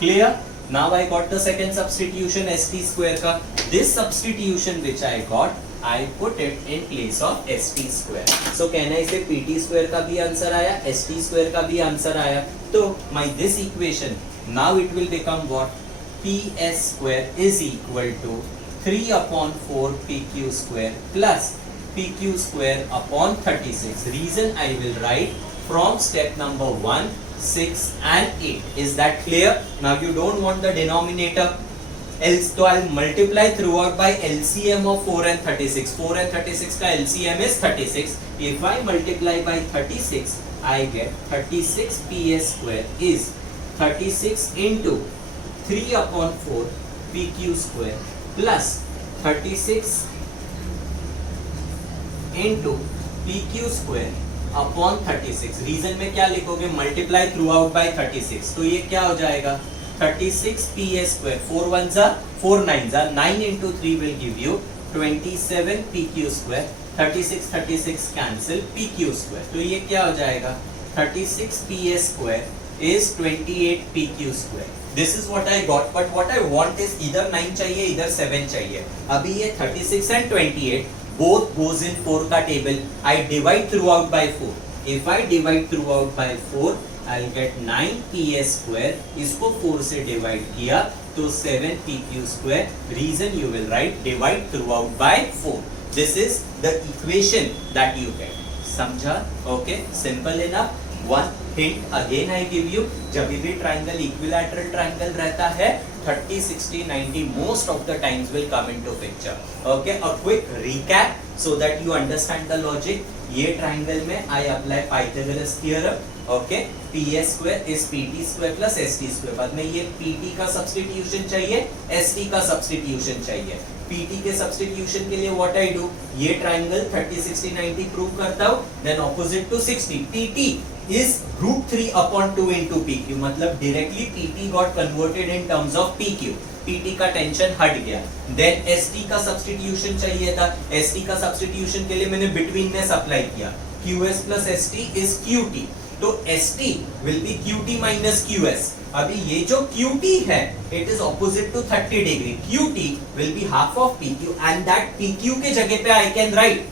Clear? Now I got the second substitution ST square का. This substitution which I got, I put it in place of ST square. So can I say PT square का भी answer आया, ST square का भी answer आया. तो my this equation now it will become what? PS square is equal to 3/4 PQ square plus PQ square upon 36. Reason I will write from step number 1, 6 and 8. Is that clear? Now you don't want the denominator. Else so I'll multiply throughout by LCM of 4 and 36. 4 and 36 का LCM is 36. If I multiply by 36, I get 36 PS square is 36 into 3/4 PQ square plus 36 into PQ square upon 36. Reason में क्या लिखोगे, multiply through out by 36. तो ये क्या हो जाएगा 36 PS square, 4 1s are 4 9s are 9 into 3 will give you 27 PQ square. 36 36 cancel, PQ square. तो ये क्या हो जाएगा 36 PS square is 28 PQ square. this is what I got, but what I want is either 9 चाहिए, either 7 चाहिए. अभी ये 36 and 28 both goes in 4 का table. I divide throughout by 4. If I divide throughout by 4, I'll get 9 PS square. इसको 4 से divide किया तो 7 PQ square. Reason you will write divide throughout by 4. This is the equation that you get. समझा? Okay, simple enough. One hint again I give you, जब भी triangle equilateral triangle रहता है 30, 60, 90 most of the times will come into picture. Okay, a quick recap so that you understand the logic. ये triangle में I apply Pythagoras theorem. Okay, PS square is PT square plus ST square. बाद में ये PT का substitution चाहिए, ST का substitution चाहिए. PT के substitution के लिए what I do? ये triangle 30, 60, 90 prove करता हूँ. Then opposite to 60, PT is root 3 upon 2 into PQ. मतलब directly PT got converted in terms of PQ. PT का टेंशन हट गया. Then ST का substitution चाहिए था. ST का substitution के लिए मैंने between में सप्लाई किया. QS plus ST is QT. तो ST will be QT minus QS. अभी ये जो QT है, it is opposite to 30 degree. QT will be half of PQ and that PQ के जगह पे I can write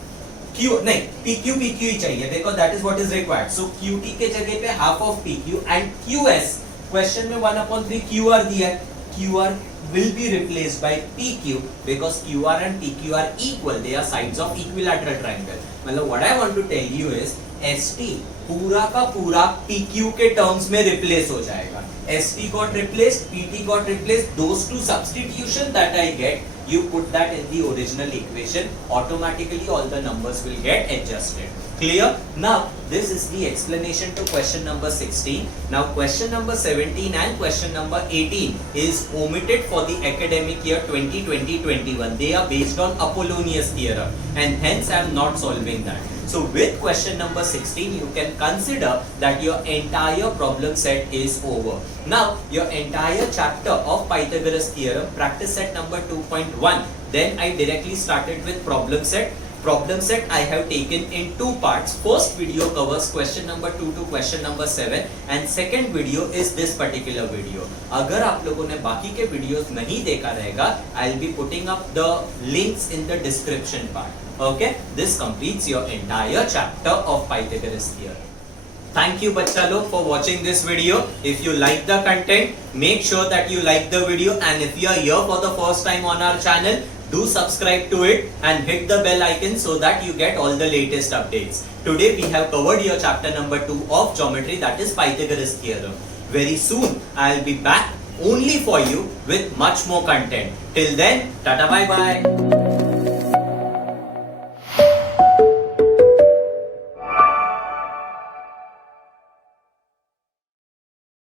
Q नहीं PQ PQ ही चाहिए because that is what is required. So QT के जगह पे half of PQ and QS question में 1/3 QR दिया है. QR will be replaced by PQ because QR and PQ are equal. They are sides of equilateral triangle. मतलब what I want to tell you is ST पूरा का पूरा PQ के terms में replace हो जाएगा. ST got replaced, PT got replaced. Those two substitution that I get, you put that in the original equation. Automatically all the numbers will get adjusted. Clear? Now this is the explanation to question number 16. Now question number 17 and question number 18 is omitted for the academic year 2020-21. They are based on Apollonius theorem and hence I am not solving that. So with question number 16 you can consider that your entire problem set is over. Now your entire chapter of Pythagoras theorem, practice set number 2.1. Then I directly started with problem set. Problem set I have taken in 2 parts. First video covers question number 2 to question number 7 and second video is this particular video. अगर आप लोगों ने बाकी के videos नहीं देखा रहेगा, I'll be putting up the links in the description part. Okay, this completes your entire chapter of Pythagoras theorem. Thank you bachcha log for watching this video. If you like the content, make sure that you like the video and if you are here for the first time on our channel, do subscribe to it and hit the bell icon so that you get all the latest updates. Today we have covered your chapter number 2 of geometry, that is Pythagoras theorem. Very soon I will be back only for you with much more content. Till then, tata bye bye.